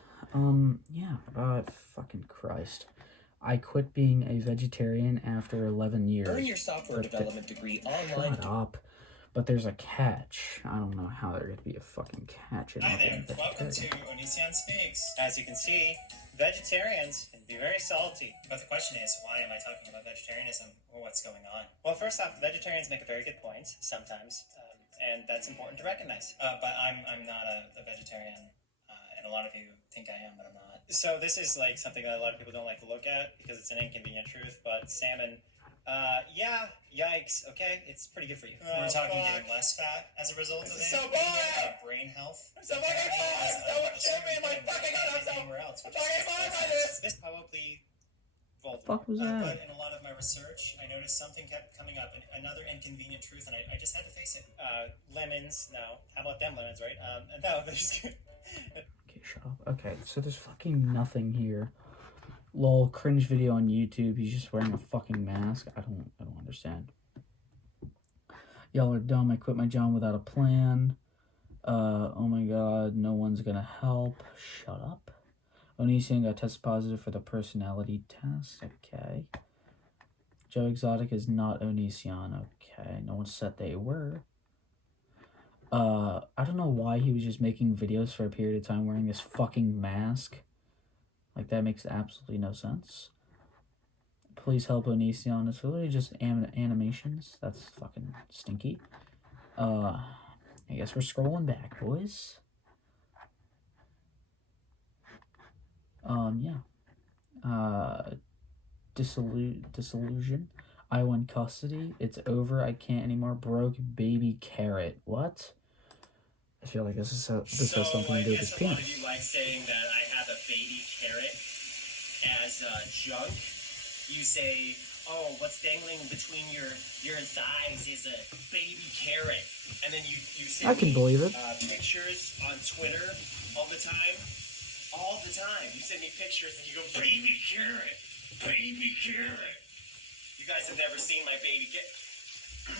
Yeah, fucking Christ. I quit being a vegetarian after 11 years. Earn your software development degree online. Shut up. But there's a catch. I don't know how there could be a fucking catch in Hi there, being welcome to Onision Speaks. As you can see, vegetarians can be very salty. But the question is, why am I talking about vegetarianism, or what's going on? Well, first off, vegetarians make a very good point, sometimes. and that's important to recognize. But I'm not a vegetarian, and a lot of you think I am, but I'm not. So this is like something that a lot of people don't like to look at because it's an inconvenient truth. But salmon, yeah, yikes. Okay, it's pretty good for you. We're talking getting less fat as a result of it. So brain health. I'm so fucking bored. Someone shoot me in my fucking head. I'm so fucking bored by this. This probably. Fuck was that? But in a lot of my research, I noticed something kept coming up, another inconvenient truth, and I just had to face it. Lemons, no. How about them lemons, right? No, they're just good. Okay, shut up. Okay, so there's fucking nothing here. Lol, cringe video on YouTube. He's just wearing a fucking mask. I don't understand. Y'all are dumb. I quit my job without a plan. Oh my god, no one's gonna help. Shut up. Onision got tested positive for the personality test. Okay. Joe Exotic is not Onision. Okay. No one said they were. I don't know why he was just making videos for a period of time wearing this fucking mask. Like, that makes absolutely no sense. Please help Onision. It's really just animations. That's fucking stinky. I guess we're scrolling back, boys. Yeah. Disillusion. I won custody. It's over. I can't anymore. Broke baby carrot. What? I feel like this has something to do with his penis. A lot of you like saying that I have a baby carrot as junk. You say, oh, what's dangling between your thighs is a baby carrot. And then you send I can believe it. Pictures on Twitter all the time. All the time. You send me pictures and you go, baby carrot. Baby carrot. You guys have never seen my baby carrot.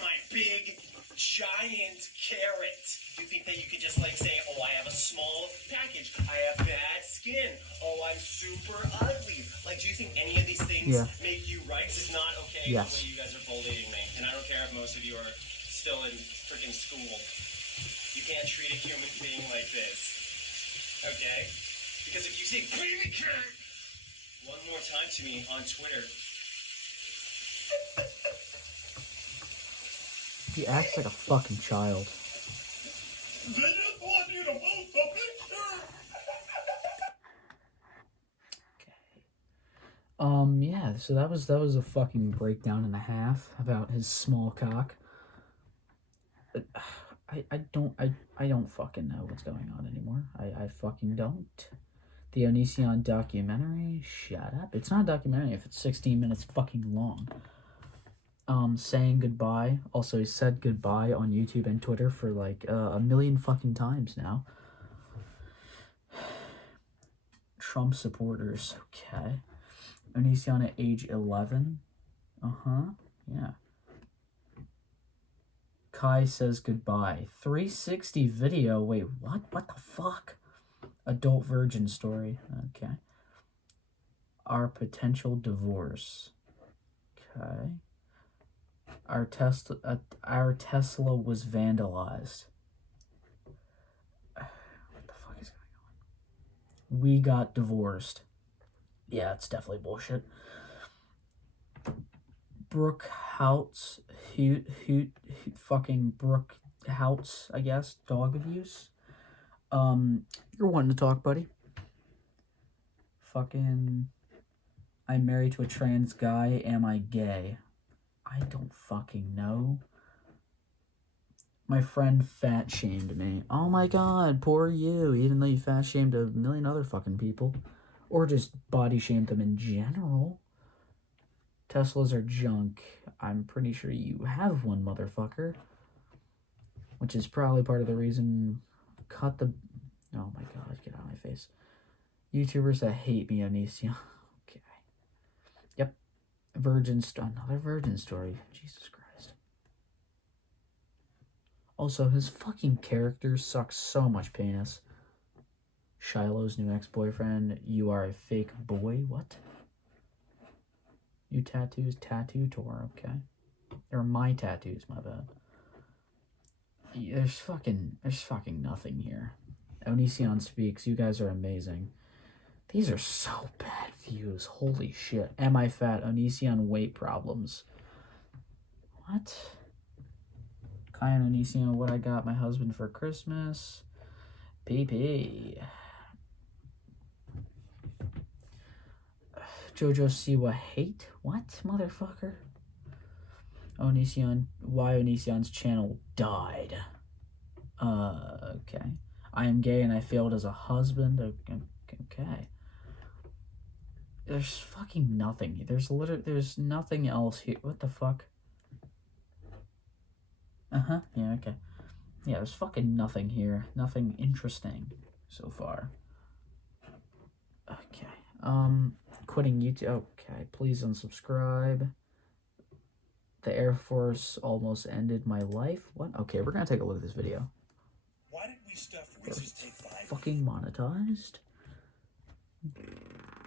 My big, giant carrot. You think that you could just like say, oh, I have a small package. I have bad skin. Oh, I'm super ugly. Like, do you think any of these things make you right? This is not okay the way you guys are bullying me. And I don't care if most of you are still in freaking school. You can't treat a human being like this. Okay? Because if you say, baby carrot, one more time to me on Twitter. He acts like a fucking child. They just want you to post a picture. Okay. Yeah, so that was a fucking breakdown and a half about his small cock. I don't fucking know what's going on anymore. I fucking don't. The Onision documentary? Shut up. It's not a documentary if it's 16 minutes fucking long. Saying goodbye. Also, he said goodbye on YouTube and Twitter for like a million fucking times now. Trump supporters. Okay. Onision at age 11. Yeah. Kai says goodbye. 360 video. Wait, what? What the fuck? Adult virgin story. Okay. Our potential divorce. Okay. Our Tesla was vandalized. What the fuck is going on? We got divorced. Yeah, it's definitely bullshit. Brooke Houts, fucking Brooke Houts, I guess, dog abuse. You're wanting to talk, buddy. Fucking, I'm married to a trans guy. Am I gay? I don't fucking know. My friend fat shamed me. Oh my god, poor you. Even though you fat shamed a million other fucking people. Or just body shamed them in general. Teslas are junk. I'm pretty sure you have one, motherfucker. Which is probably part of the reason. Cut the... Oh my god, get out of my face. YouTubers that hate me, Onision. Okay. Yep. Another virgin story. Jesus Christ. Also, his fucking character sucks so much penis. Shiloh's new ex-boyfriend. You are a fake boy. What? New tattoos. Tattoo tour. Okay. They're my tattoos, my bad. There's fucking nothing here. Onision speaks. You guys are amazing. These are so bad views. Holy shit. Am I fat? Onision weight problems. What? Kai and Onision, what I got my husband for Christmas. PP. Jojo Siwa hate? What, motherfucker? Onision, why Onision's channel died. Okay. I am gay and I failed as a husband. Okay. There's fucking nothing. There's nothing else here. What the fuck? Yeah, okay. Yeah, there's fucking nothing here. Nothing interesting so far. Okay. Quitting YouTube. Okay, please unsubscribe. The Air Force almost ended my life. What? Okay, we're gonna take a look at this video. Why did we stuff Reese's take 5? Fucking monetized.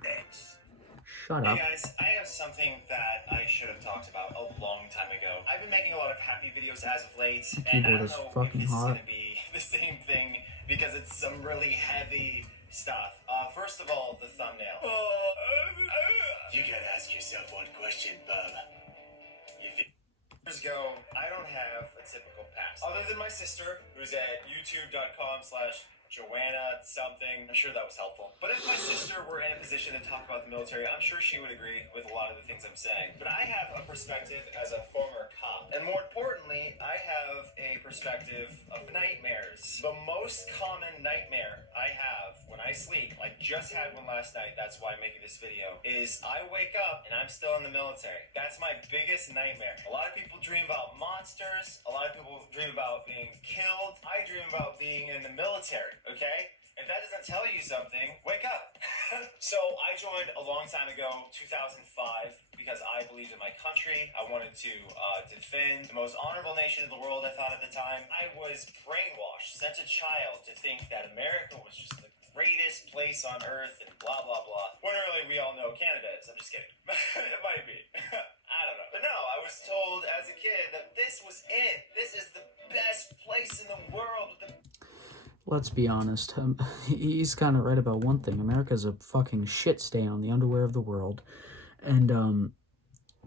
Thanks. Shut up. Hey guys, I have something that I should have talked about a long time ago. I've been making a lot of happy videos as of late, and I don't know if this is going to be the same thing because it's some really heavy stuff. First of all, the thumbnail. You gotta ask yourself one question, bub. Years ago, I don't have a typical past. Other than my sister, who's at youtube.com/Joanna something. I'm sure that was helpful. But if my sister were in a position to talk about the military, I'm sure she would agree with a lot of the things I'm saying. But I have a perspective as a former cop. And more importantly, I have a perspective of nightmares. The most common nightmare I have when I sleep, I just had one last night, that's why I'm making this video, is I wake up and I'm still in the military. That's my biggest nightmare. A lot of people dream about monsters. A lot of people dream about being killed. I dream about being in the military, okay? If that doesn't tell you something, wake up. So I joined a long time ago, 2005, because I believed in my country. I wanted to defend the most honorable nation in the world, I thought at the time. I was brainwashed since a child to think that America was just the greatest place on earth and blah, blah, blah. When really we all know Canada is. I'm just kidding. It might be. I don't know. But no, I was told as a kid that this was it. This is the best place in the world. Let's be honest, he's kind of right about one thing. America's a fucking shit stain on the underwear of the world. And,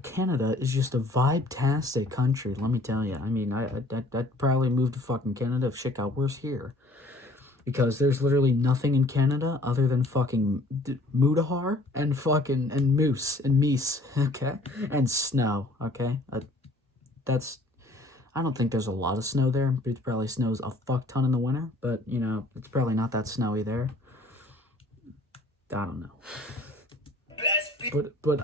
Canada is just a vibe-tastic country, let me tell you. I mean, I'd probably move to fucking Canada if shit got worse here. Because there's literally nothing in Canada other than fucking Mudahar and fucking, and moose, and meese, okay? And snow, okay? I don't think there's a lot of snow there. It probably snows a fuck ton in the winter, but, you know, it's probably not that snowy there. I don't know. But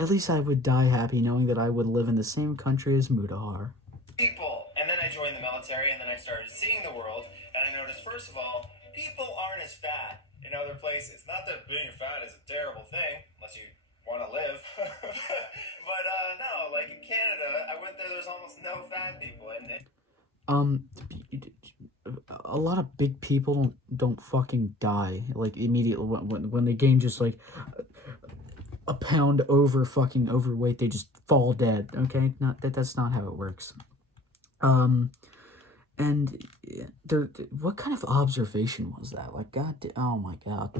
at least I would die happy knowing that I would live in the same country as Mudahar. People. And then I joined the military, and then I started seeing the world, and I noticed, first of all, people aren't as fat in other places. Not that being fat is a terrible thing, unless you want to live. But, no, like in Canada, I went there, there's almost no fat people, and a lot of big people don't fucking die, like, immediately when they gain just, like, a pound over fucking overweight, they just fall dead, okay? That's not how it works. And there, what kind of observation was that? Like, oh my god, I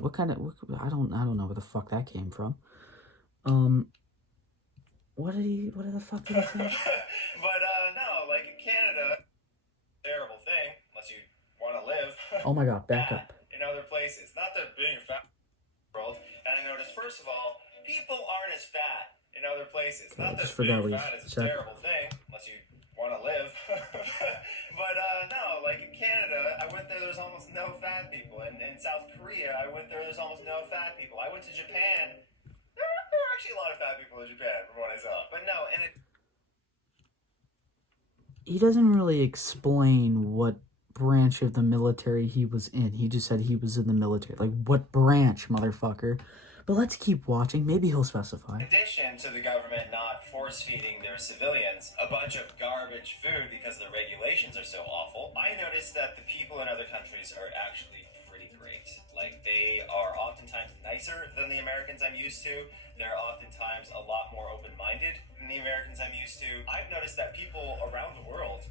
don't know where the fuck that came from. What the fuck did he say? But, no, like in Canada, terrible thing, unless you want to live. Oh my god, back up. In other places. Not that being fat world. And I noticed, first of all, people aren't as fat in other places. Not that being fat is a terrible thing, unless you want to live. But, no, like in Canada, I went there, there's almost no fat people. And in South Korea, I went there, there's almost no fat people. I went to Japan. There were actually a lot of fat people in Japan, from what I saw. But no, and he doesn't really explain what branch of the military he was in. He just said he was in the military. Like, what branch, motherfucker? But let's keep watching. Maybe he'll specify. in addition to the government not force-feeding their civilians a bunch of garbage food because the regulations are so awful, I noticed that the people in other countries are actually pretty great. Like, they are oftentimes nicer than the Americans I'm used to. They're oftentimes a lot more open-minded than the Americans I'm used to. I've noticed that people around the world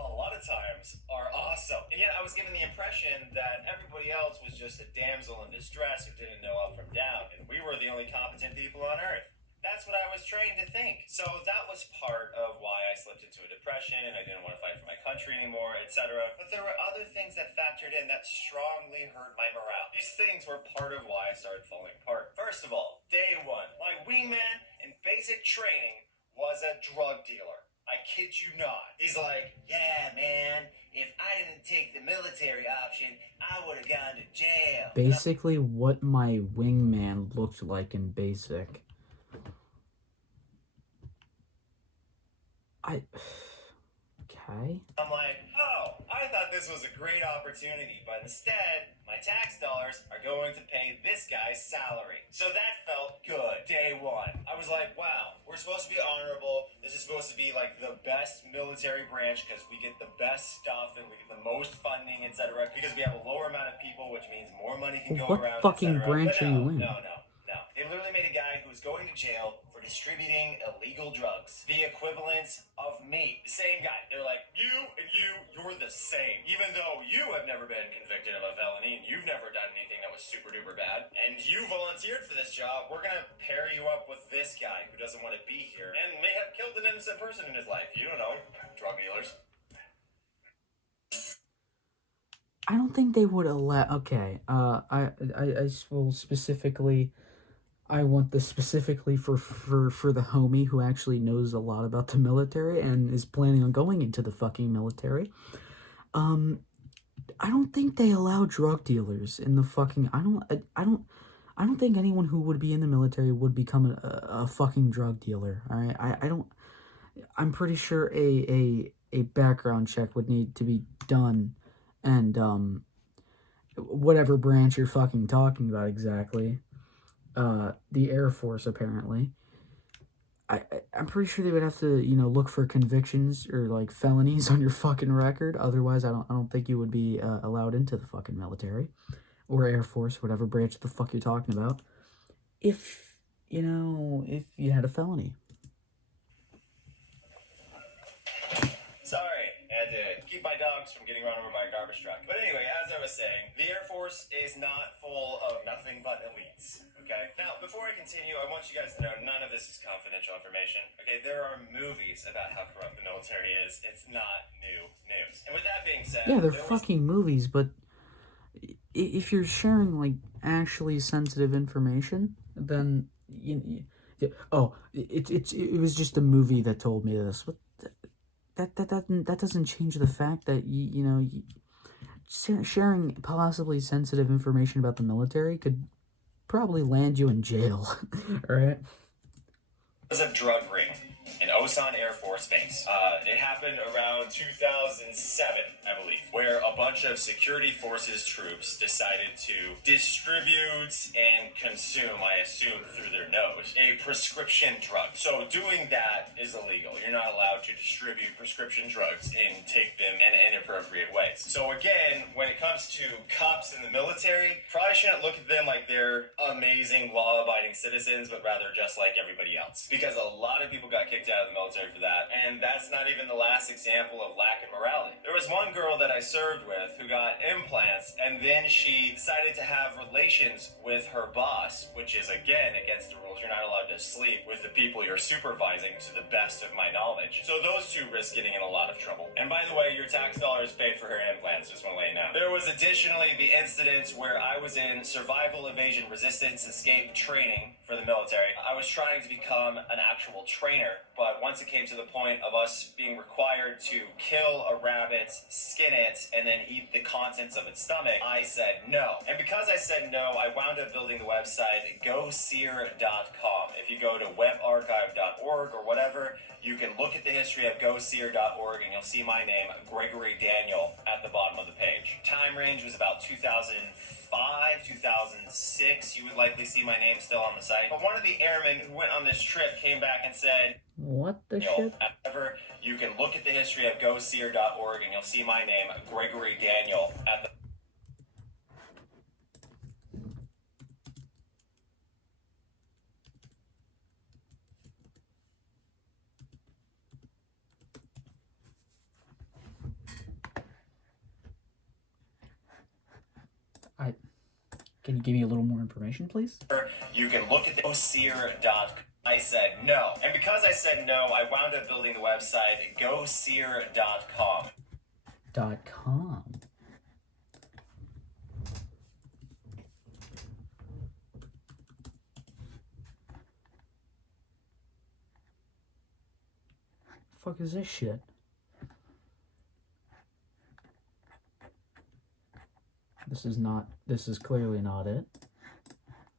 a lot of times are awesome. And yet I was given the impression that everybody else was just a damsel in distress who didn't know up from down, and we were the only competent people on earth. That's what I was trained to think. So that was part of why I slipped into a depression and I didn't want to fight for my country anymore, etc. But there were other things that factored in that strongly hurt my morale. These things were part of why I started falling apart. First of all, day one, my wingman in basic training was a drug dealer. I kid you not. He's like, yeah, man, if I didn't take the military option, I would have gone to jail. Basically what my wingman looked like in basic. Okay. I'm like, oh, I thought this was a great opportunity, but instead, my tax dollars are going to pay this guy's salary. So that felt good. Day one. I was like, wow, we're supposed to be honorable. This is supposed to be like the best military branch because we get the best stuff and we get the most funding, etc. Because we have a lower amount of people, which means more money can go around, what fucking etc. branch are you in? No. They literally made a guy who's going to jail for distributing illegal drugs. The equivalent of me. The same guy. They're like, you and you're the same. Even though you have never been convicted of a felony and you've never done anything that was super duper bad, and you volunteered for this job, we're gonna pair you up with this guy who doesn't want to be here and may have killed an innocent person in his life. You don't know. Drug dealers. I don't think they would allow. Okay, I will specifically. I want this specifically for the homie who actually knows a lot about the military and is planning on going into the fucking military. I don't think they allow drug dealers in the fucking. I don't think anyone who would be in the military would become a fucking drug dealer. All right, I don't. I'm pretty sure a background check would need to be done, and whatever branch you're fucking talking about exactly. The Air Force, apparently. I'm pretty sure they would have to, look for convictions or, like, felonies on your fucking record. Otherwise, I don't think you would be allowed into the fucking military. Or Air Force, whatever branch the fuck you're talking about. If you had a felony. Sorry, I had to keep my dogs from getting run over by a garbage truck. But anyway, as I was saying, the Air Force is not full of nothing but elites. Okay? Now, before I continue, I want you guys to know none of this is confidential information. Okay? There are movies about how corrupt the military is. It's not new news. And with that being said... Yeah, they're fucking movies, but if you're sharing, like, actually sensitive information, then... it was just a movie that told me this. What that doesn't change the fact that, sharing possibly sensitive information about the military could probably land you in jail, right? It was a drug ring in Osan Air Force Base. It happened around 2007, I believe, where a bunch of security forces troops decided to distribute and consume, I assume through their nose, a prescription drug. So doing that is illegal. You're not allowed to distribute prescription drugs and take them in inappropriate ways. So again, when it comes to cops in the military, probably shouldn't look at them like they're amazing law-abiding citizens, but rather just like everybody else. Because a lot of people got kicked out of the military for that, and that's not even the last example of lack of morality. There was one girl that I served with who got implants, and then she decided to have relations with her boss, which is again against the rules. You're not allowed to sleep with the people you're supervising, to the best of my knowledge. So those two risk getting in a lot of trouble. And by the way, your tax dollars paid for her implants, just want to lay it out. There was additionally the incident where I was in survival, evasion, resistance, escape training for the military. I was trying to become an actual trainer, but once it came to the point of us being required to kill a rabbit, skin it, and then eat the contents of its stomach, I said no. And because I said no, I wound up building the website GoSeer.com. If you go to webarchive.org or whatever, you can look at the history of GoSeer.org and you'll see my name, Gregory Daniel, at the bottom of the page. Time range was about 2005, 2006. You would likely see my name still on the site. But one of the airmen who went on this trip came back and said, what the shit? However, you can look at the history of GoSeer.org and you'll see my name, Gregory Daniel, at the Can you give me a little more information, please? You can look at the GoSeer.com. I said no. And because I said no, I wound up building the website GoSeer.com. .com. Fuck is this shit? This is clearly not it.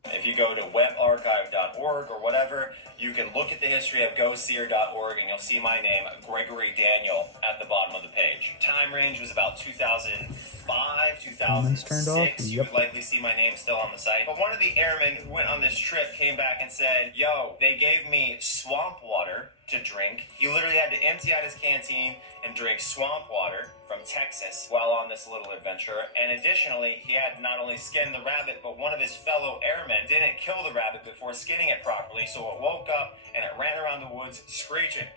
If you go to webarchive.org or whatever, you can look at the history of GoSeer.org and you'll see my name, Gregory Daniel, at the bottom of the page. Time range was about 2005, 2006. You would likely see my name still on the site. But one of the airmen who went on this trip came back and said, yo, they gave me swamp water to drink. He literally had to empty out his canteen and drink swamp water from Texas while on this little adventure. And additionally, he had not only skinned the rabbit, but one of his fellow airmen didn't kill the rabbit before skinning it properly, so it woke up and it ran around the woods screeching.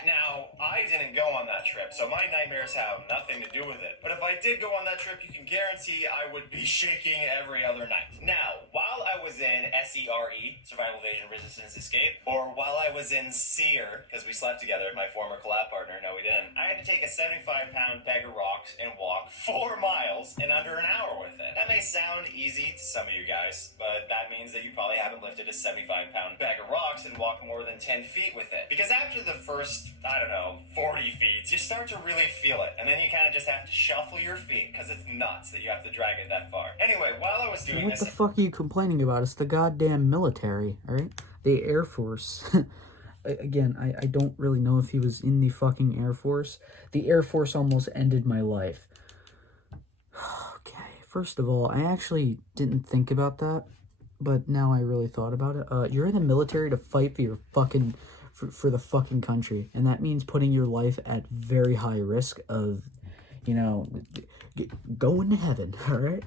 Now, I didn't go on that trip, so my nightmares have nothing to do with it. But if I did go on that trip, you can guarantee I would be shaking every other night. Now, while I was in SERE, Survival, Evasion, Resistance, Escape, or while I was in SEER, because we slept together, my former collab partner, no we didn't, I had to take a 75-pound bag of rocks and walk 4 miles in under an hour with it. That may sound easy to some of you guys, but that means that you probably haven't lifted a 75-pound bag of rocks and walked more than 10 feet with it. Because after the first, 40 feet, you start to really feel it. And then you kind of just have to shuffle your feet because it's nuts that you have to drag it that far. Anyway, while I was doing What the fuck are you complaining about? It's the goddamn military, alright? The Air Force. Again, I don't really know if he was in the fucking Air Force. The Air Force almost ended my life. Okay, first of all, I actually didn't think about that, but now I really thought about it. You're in the military to fight for your fucking... For the fucking country, and that means putting your life at very high risk of, going to heaven. All right,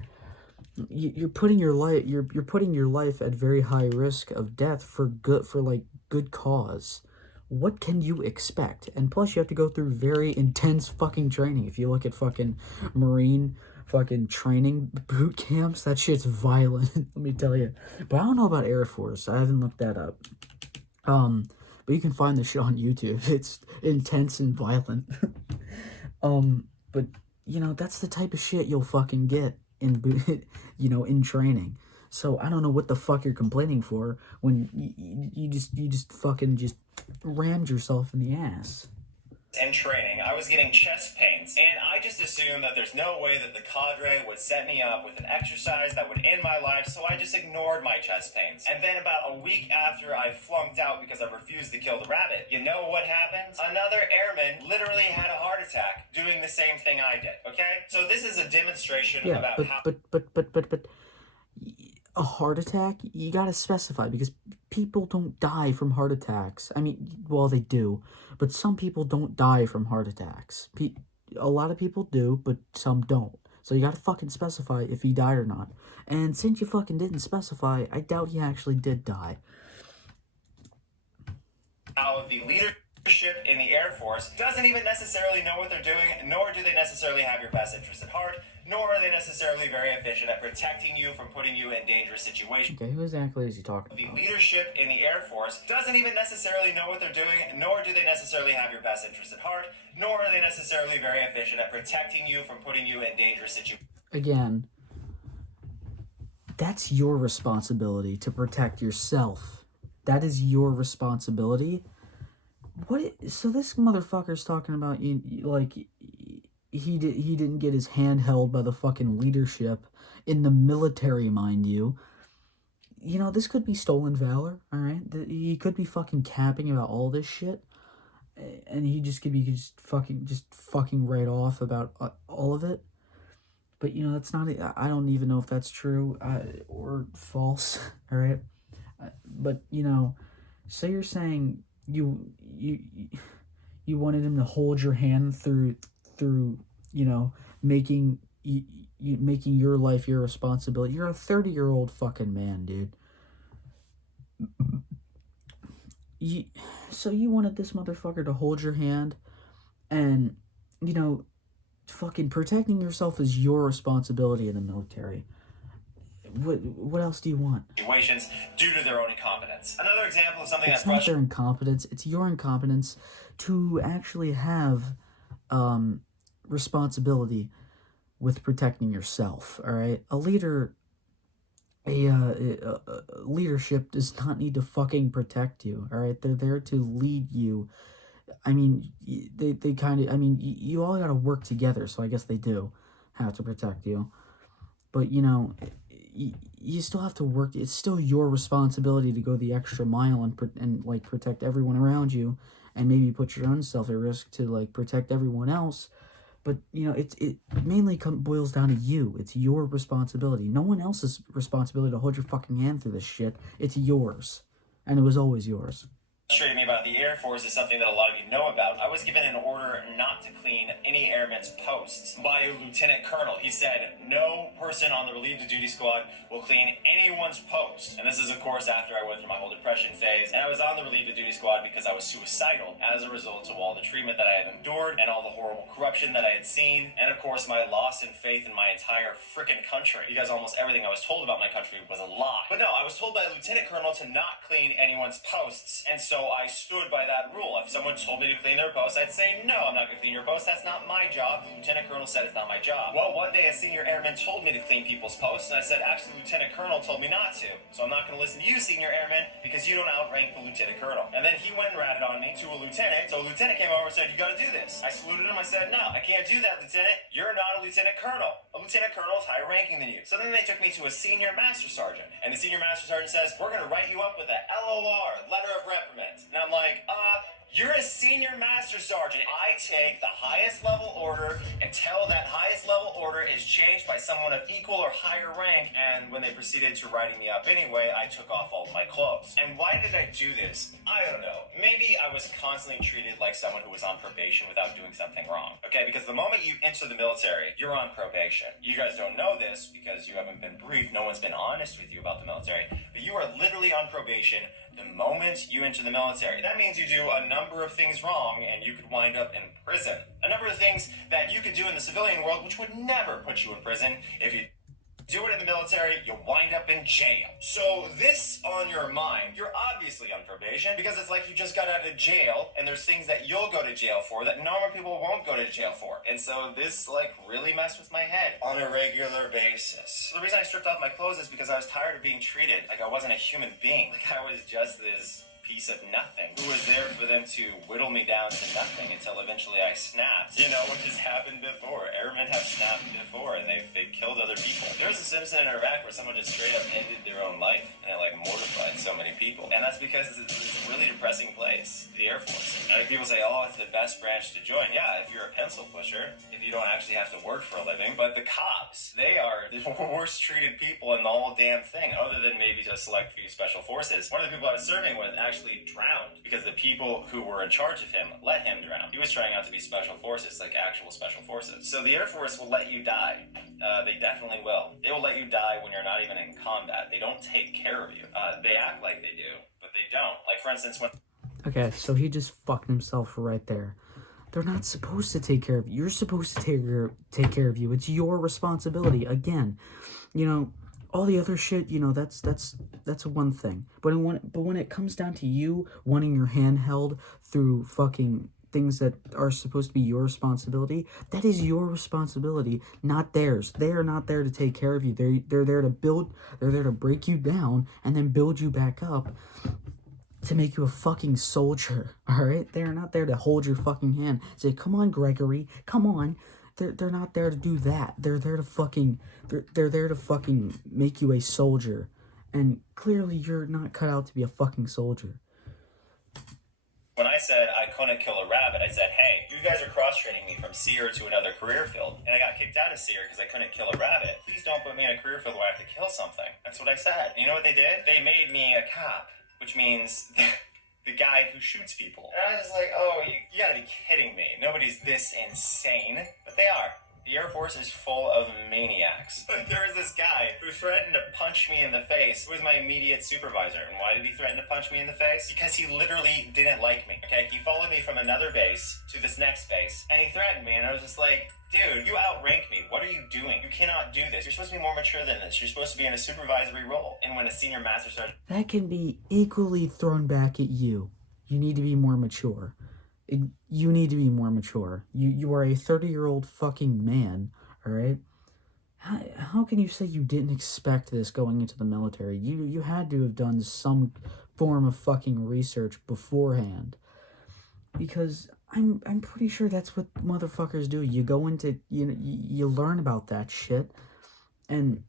you're putting your life at very high risk of death for good cause. What can you expect? And plus, you have to go through very intense fucking training. If you look at fucking Marine fucking training boot camps, that shit's violent. Let me tell you. But I don't know about Air Force. I haven't looked that up. But you can find this shit on YouTube. It's intense and violent. But, that's the type of shit you'll fucking get in, in training. So I don't know what the fuck you're complaining for when you just fucking just rammed yourself in the ass. In training, I was getting chest pains, and I just assumed that there's no way that the cadre would set me up with an exercise that would end my life, so I just ignored my chest pains. And then about a week after I flunked out because I refused to kill the rabbit, you know what happened? Another airman literally had a heart attack doing the same thing I did, okay? So this is a demonstration about how... But a heart attack, you gotta specify, because people don't die from heart attacks. I mean, well, they do, but some people don't die from heart attacks. A lot of people do, but some don't. So you gotta fucking specify if he died or not. And since you fucking didn't specify, I doubt he actually did die. How the leadership in the Air Force doesn't even necessarily know what they're doing, nor do they necessarily have your best interest at heart, nor are they necessarily very efficient at protecting you from putting you in dangerous situations. Okay, who exactly is he talking about? The leadership in the Air Force doesn't even necessarily know what they're doing, nor do they necessarily have your best interest at heart, nor are they necessarily very efficient at protecting you from putting you in dangerous situations. Again, that's your responsibility to protect yourself. That is your responsibility. So this motherfucker's talking about, he didn't get his hand held by the fucking leadership in the military, mind you. This could be stolen valor, all right? He could be fucking capping about all this shit, and he just could be just fucking right off about all of it. But that's not. I don't even know if that's true or false, all right? But so you're saying you wanted him to hold your hand through making your life your responsibility. You're a 30-year-old fucking man, dude. So you wanted this motherfucker to hold your hand, and fucking protecting yourself is your responsibility in the military. What else do you want? Situations due to their own incompetence. Another example of something It's not their incompetence. It's your incompetence to actually have responsibility with protecting yourself, all right? A leader, leadership does not need to fucking protect you, all right? They're there to lead you. I mean, they kind of, I mean, you all gotta work together, so I guess they do have to protect you. But, you know, you still have to work. It's still your responsibility to go the extra mile and like, protect everyone around you, and maybe put your own self at risk to, like, protect everyone else. But, you know, it mainly boils down to you. It's your responsibility. No one else's responsibility to hold your fucking hand through this shit. It's yours. And it was always yours. Frustrating me about the Air Force is something that a lot of you know about. I was given an order not to clean any airmen's posts by a lieutenant colonel. He said, no person on the relieved duty squad will clean anyone's post. And this is, of course, after I went through my whole depression phase. And I was on the relieved duty squad because I was suicidal as a result of all the treatment that I had endured and all the horrible corruption that I had seen. And, of course, my loss in faith in my entire frickin' country, because almost everything I was told about my country was a lie. But no, I was told by a lieutenant colonel to not clean anyone's posts. And so I stood by that rule. If someone told me to clean their post, I'd say, no, I'm not going to clean your post. That's not my job. The lieutenant colonel said it's not my job. Well, one day a senior airman told me to clean people's posts, and I said, actually, the lieutenant colonel told me not to. So I'm not going to listen to you, senior airman, because you don't outrank the lieutenant colonel. And then he went and ratted on me to a lieutenant. So a lieutenant came over and said, you got to do this. I saluted him. I said, no, I can't do that, lieutenant. You're not a lieutenant colonel. A lieutenant colonel is higher ranking than you. So then they took me to a senior master sergeant. And the senior master sergeant says, we're going to write you up with a LOR, letter of reprimand. And I'm like, you're a senior master sergeant. I take the highest level order until that highest level order is changed by someone of equal or higher rank. And when they proceeded to writing me up anyway, I took off all of my clothes. And why did I do this? I don't know. Maybe I was constantly treated like someone who was on probation without doing something wrong. Okay, because the moment you enter the military, you're on probation. You guys don't know this because you haven't been briefed. No one's been honest with you about the military. But you are literally on probation the moment you enter the military. That means you do a number of things wrong and you could wind up in prison. A number of things that you could do in the civilian world which would never put you in prison. If you do it in the military, you'll wind up in jail. So this on your mind, you're obviously on probation because it's like you just got out of jail and there's things that you'll go to jail for that normal people won't go to jail for. And so this like really messed with my head on a regular basis. So the reason I stripped off my clothes is because I was tired of being treated like I wasn't a human being. Like I was just this piece of nothing who was there for them to whittle me down to nothing until eventually I snapped. You know, which has happened before. Airmen have snapped before and they've killed other people. There was a Simpson in Iraq where someone just straight up ended their own life and it like mortified so many people. And that's because it's a really depressing place, the Air Force. And like people say, oh, it's the best branch to join. Yeah, if you're a pencil pusher, if you don't actually have to work for a living. But the cops, they are the worst treated people in the whole damn thing, other than maybe a select few special forces. One of the people I was serving with actually drowned because the people who were in charge of him let him drown. He was trying out to be special forces, like actual special forces. So the Air Force will let you die. They definitely will. They will let you die when you're not even in combat. They don't take care of you. They act like they do, but they don't. Like, for instance, when... Okay, so he just fucked himself right there. They're not supposed to take care of you. You're supposed to take care of you. It's your responsibility. Again, you know, all the other shit, you know, that's one thing. But when it comes down to you wanting your hand held through fucking things that are supposed to be your responsibility, that is your responsibility, not theirs. They are not there to take care of you. They're there to build. They're there to break you down and then build you back up to make you a fucking soldier. All right, they are not there to hold your fucking hand. Say, come on, Gregory, come on. They're not there to do that. They're there to fucking make you a soldier. And clearly you're not cut out to be a fucking soldier. When I said I couldn't kill a rabbit, I said, hey, you guys are cross-training me from seer to another career field. And I got kicked out of seer because I couldn't kill a rabbit. Please don't put me in a career field where I have to kill something. That's what I said. And you know what they did? They made me a cop, which means the guy who shoots people. And I was just like, oh, you gotta be kidding me. Nobody's this insane. But they are. The Air Force is full of maniacs. But there was this guy who threatened to punch me in the face, who was my immediate supervisor. And why did he threaten to punch me in the face? Because he literally didn't like me, okay? He followed me from another base to this next base, and he threatened me, and I was just like, dude, you outrank me. What are you doing? You cannot do this. You're supposed to be more mature than this. You're supposed to be in a supervisory role. And when a senior master sergeant... That can be equally thrown back at you. You need to be more mature. you need to be more mature. You are a 30-year-old fucking man, alright? How can you say you didn't expect this going into the military? You had to have done some form of fucking research beforehand. Because I'm pretty sure that's what motherfuckers do. You go into, you learn about that shit, and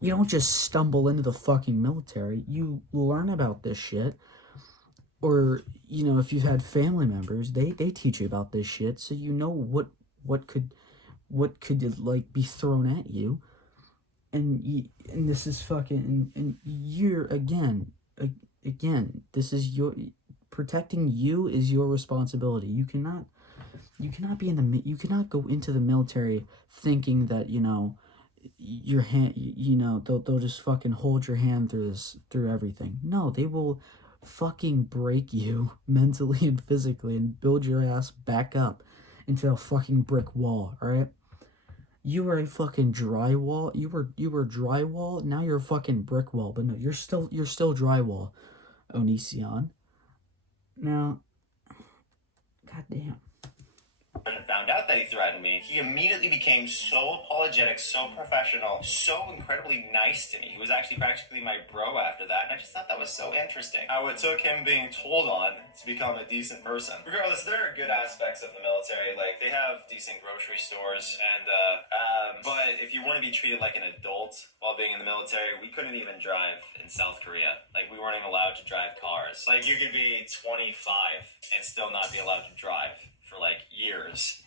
you don't just stumble into the fucking military. You learn about this shit. Or, if you've had family members, they teach you about this shit, so you know what could like be thrown at you. And this is fucking, and you're again, this is protecting you is your responsibility. You cannot you cannot go into the military thinking that, your hand, they'll just fucking hold your hand through everything. No, they will fucking break you mentally and physically and build your ass back up into a fucking brick wall, alright? You were a fucking drywall. You were drywall. Now you're a fucking brick wall. But no, you're still drywall, Onision. Now, goddamn. When I found out that he threatened me, he immediately became so apologetic, so professional, so incredibly nice to me. He was actually practically my bro after that, and I just thought that was so interesting. How it took him being told on to become a decent person. Regardless, there are good aspects of the military. Like, they have decent grocery stores, and, but if you want to be treated like an adult while being in the military, we couldn't even drive in South Korea. Like, we weren't even allowed to drive cars. Like, you could be 25 and still not be allowed to drive for like years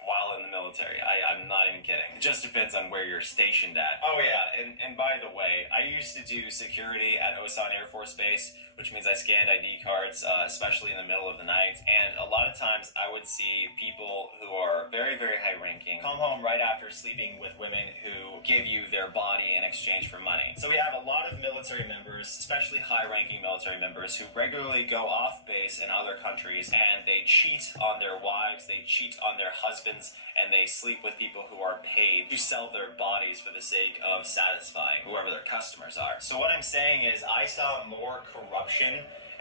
while in the military. I'm not even kidding. It just depends on where you're stationed at. Oh yeah, and by the way, I used to do security at Osan Air Force Base, which means I scanned ID cards, especially in the middle of the night, and a lot of times I would see people who are very, very high ranking come home right after sleeping with women who give you their body in exchange for money. So we have a lot of military members, especially high ranking military members, who regularly go off base in other countries and they cheat on their wives, they cheat on their husbands, and they sleep with people who are paid to sell their bodies for the sake of satisfying whoever their customers are. So what I'm saying is I saw more corruption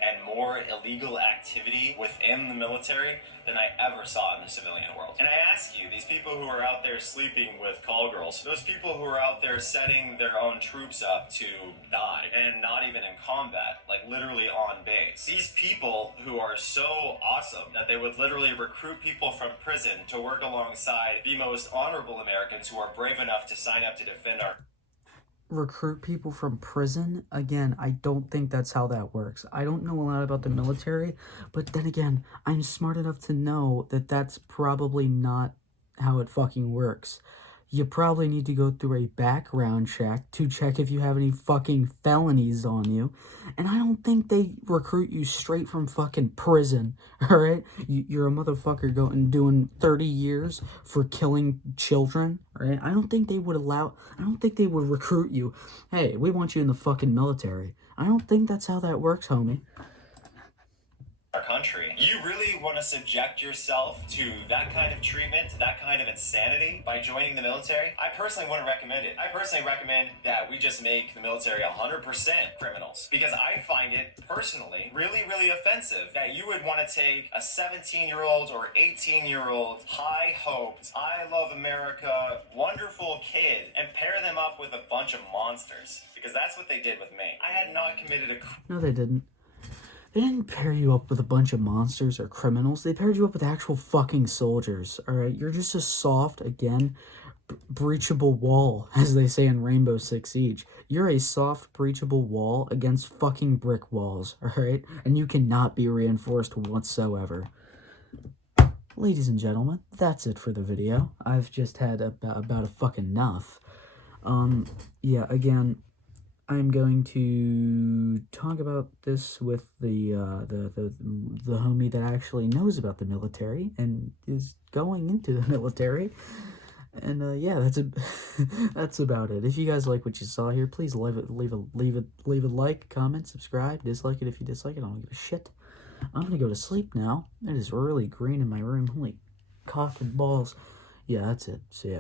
and more illegal activity within the military than I ever saw in the civilian world. And I ask you, these people who are out there sleeping with call girls, those people who are out there setting their own troops up to die, and not even in combat, like literally on base. These people who are so awesome that they would literally recruit people from prison to work alongside the most honorable Americans who are brave enough to sign up to defend our Recruit people from prison? Again, I don't think that's how that works. I don't know a lot about the military, but then again, I'm smart enough to know that that's probably not how it fucking works. You probably need to go through a background check to check if you have any fucking felonies on you. And I don't think they recruit you straight from fucking prison, alright? You're a motherfucker going doing 30 years for killing children, right? I don't think they would recruit you. Hey, we want you in the fucking military. I don't think that's how that works, homie. Our country. You really want to subject yourself to that kind of treatment, to that kind of insanity by joining the military? I personally wouldn't recommend it. I personally recommend that we just make the military 100% criminals, because I find it personally really, really offensive that you would want to take a 17-year-old or 18-year-old high-hoped, I love America, wonderful kid and pair them up with a bunch of monsters, because that's what they did with me. I had not committed a No, they didn't. They didn't pair you up with a bunch of monsters or criminals. They paired you up with actual fucking soldiers, alright? You're just a soft, again, breachable wall, as they say in Rainbow Six Siege. You're a soft, breachable wall against fucking brick walls, alright? And you cannot be reinforced whatsoever. Ladies and gentlemen, that's it for the video. I've just had about a fucking enough. Yeah, again, I'm going to talk about this with the homie that actually knows about the military and is going into the military. And yeah, that's about it. If you guys like what you saw here, please leave a like, comment, subscribe, dislike it if you dislike it. I don't give a shit. I'm gonna go to sleep now. It is really green in my room. Holy cock and balls. Yeah, that's it. See ya.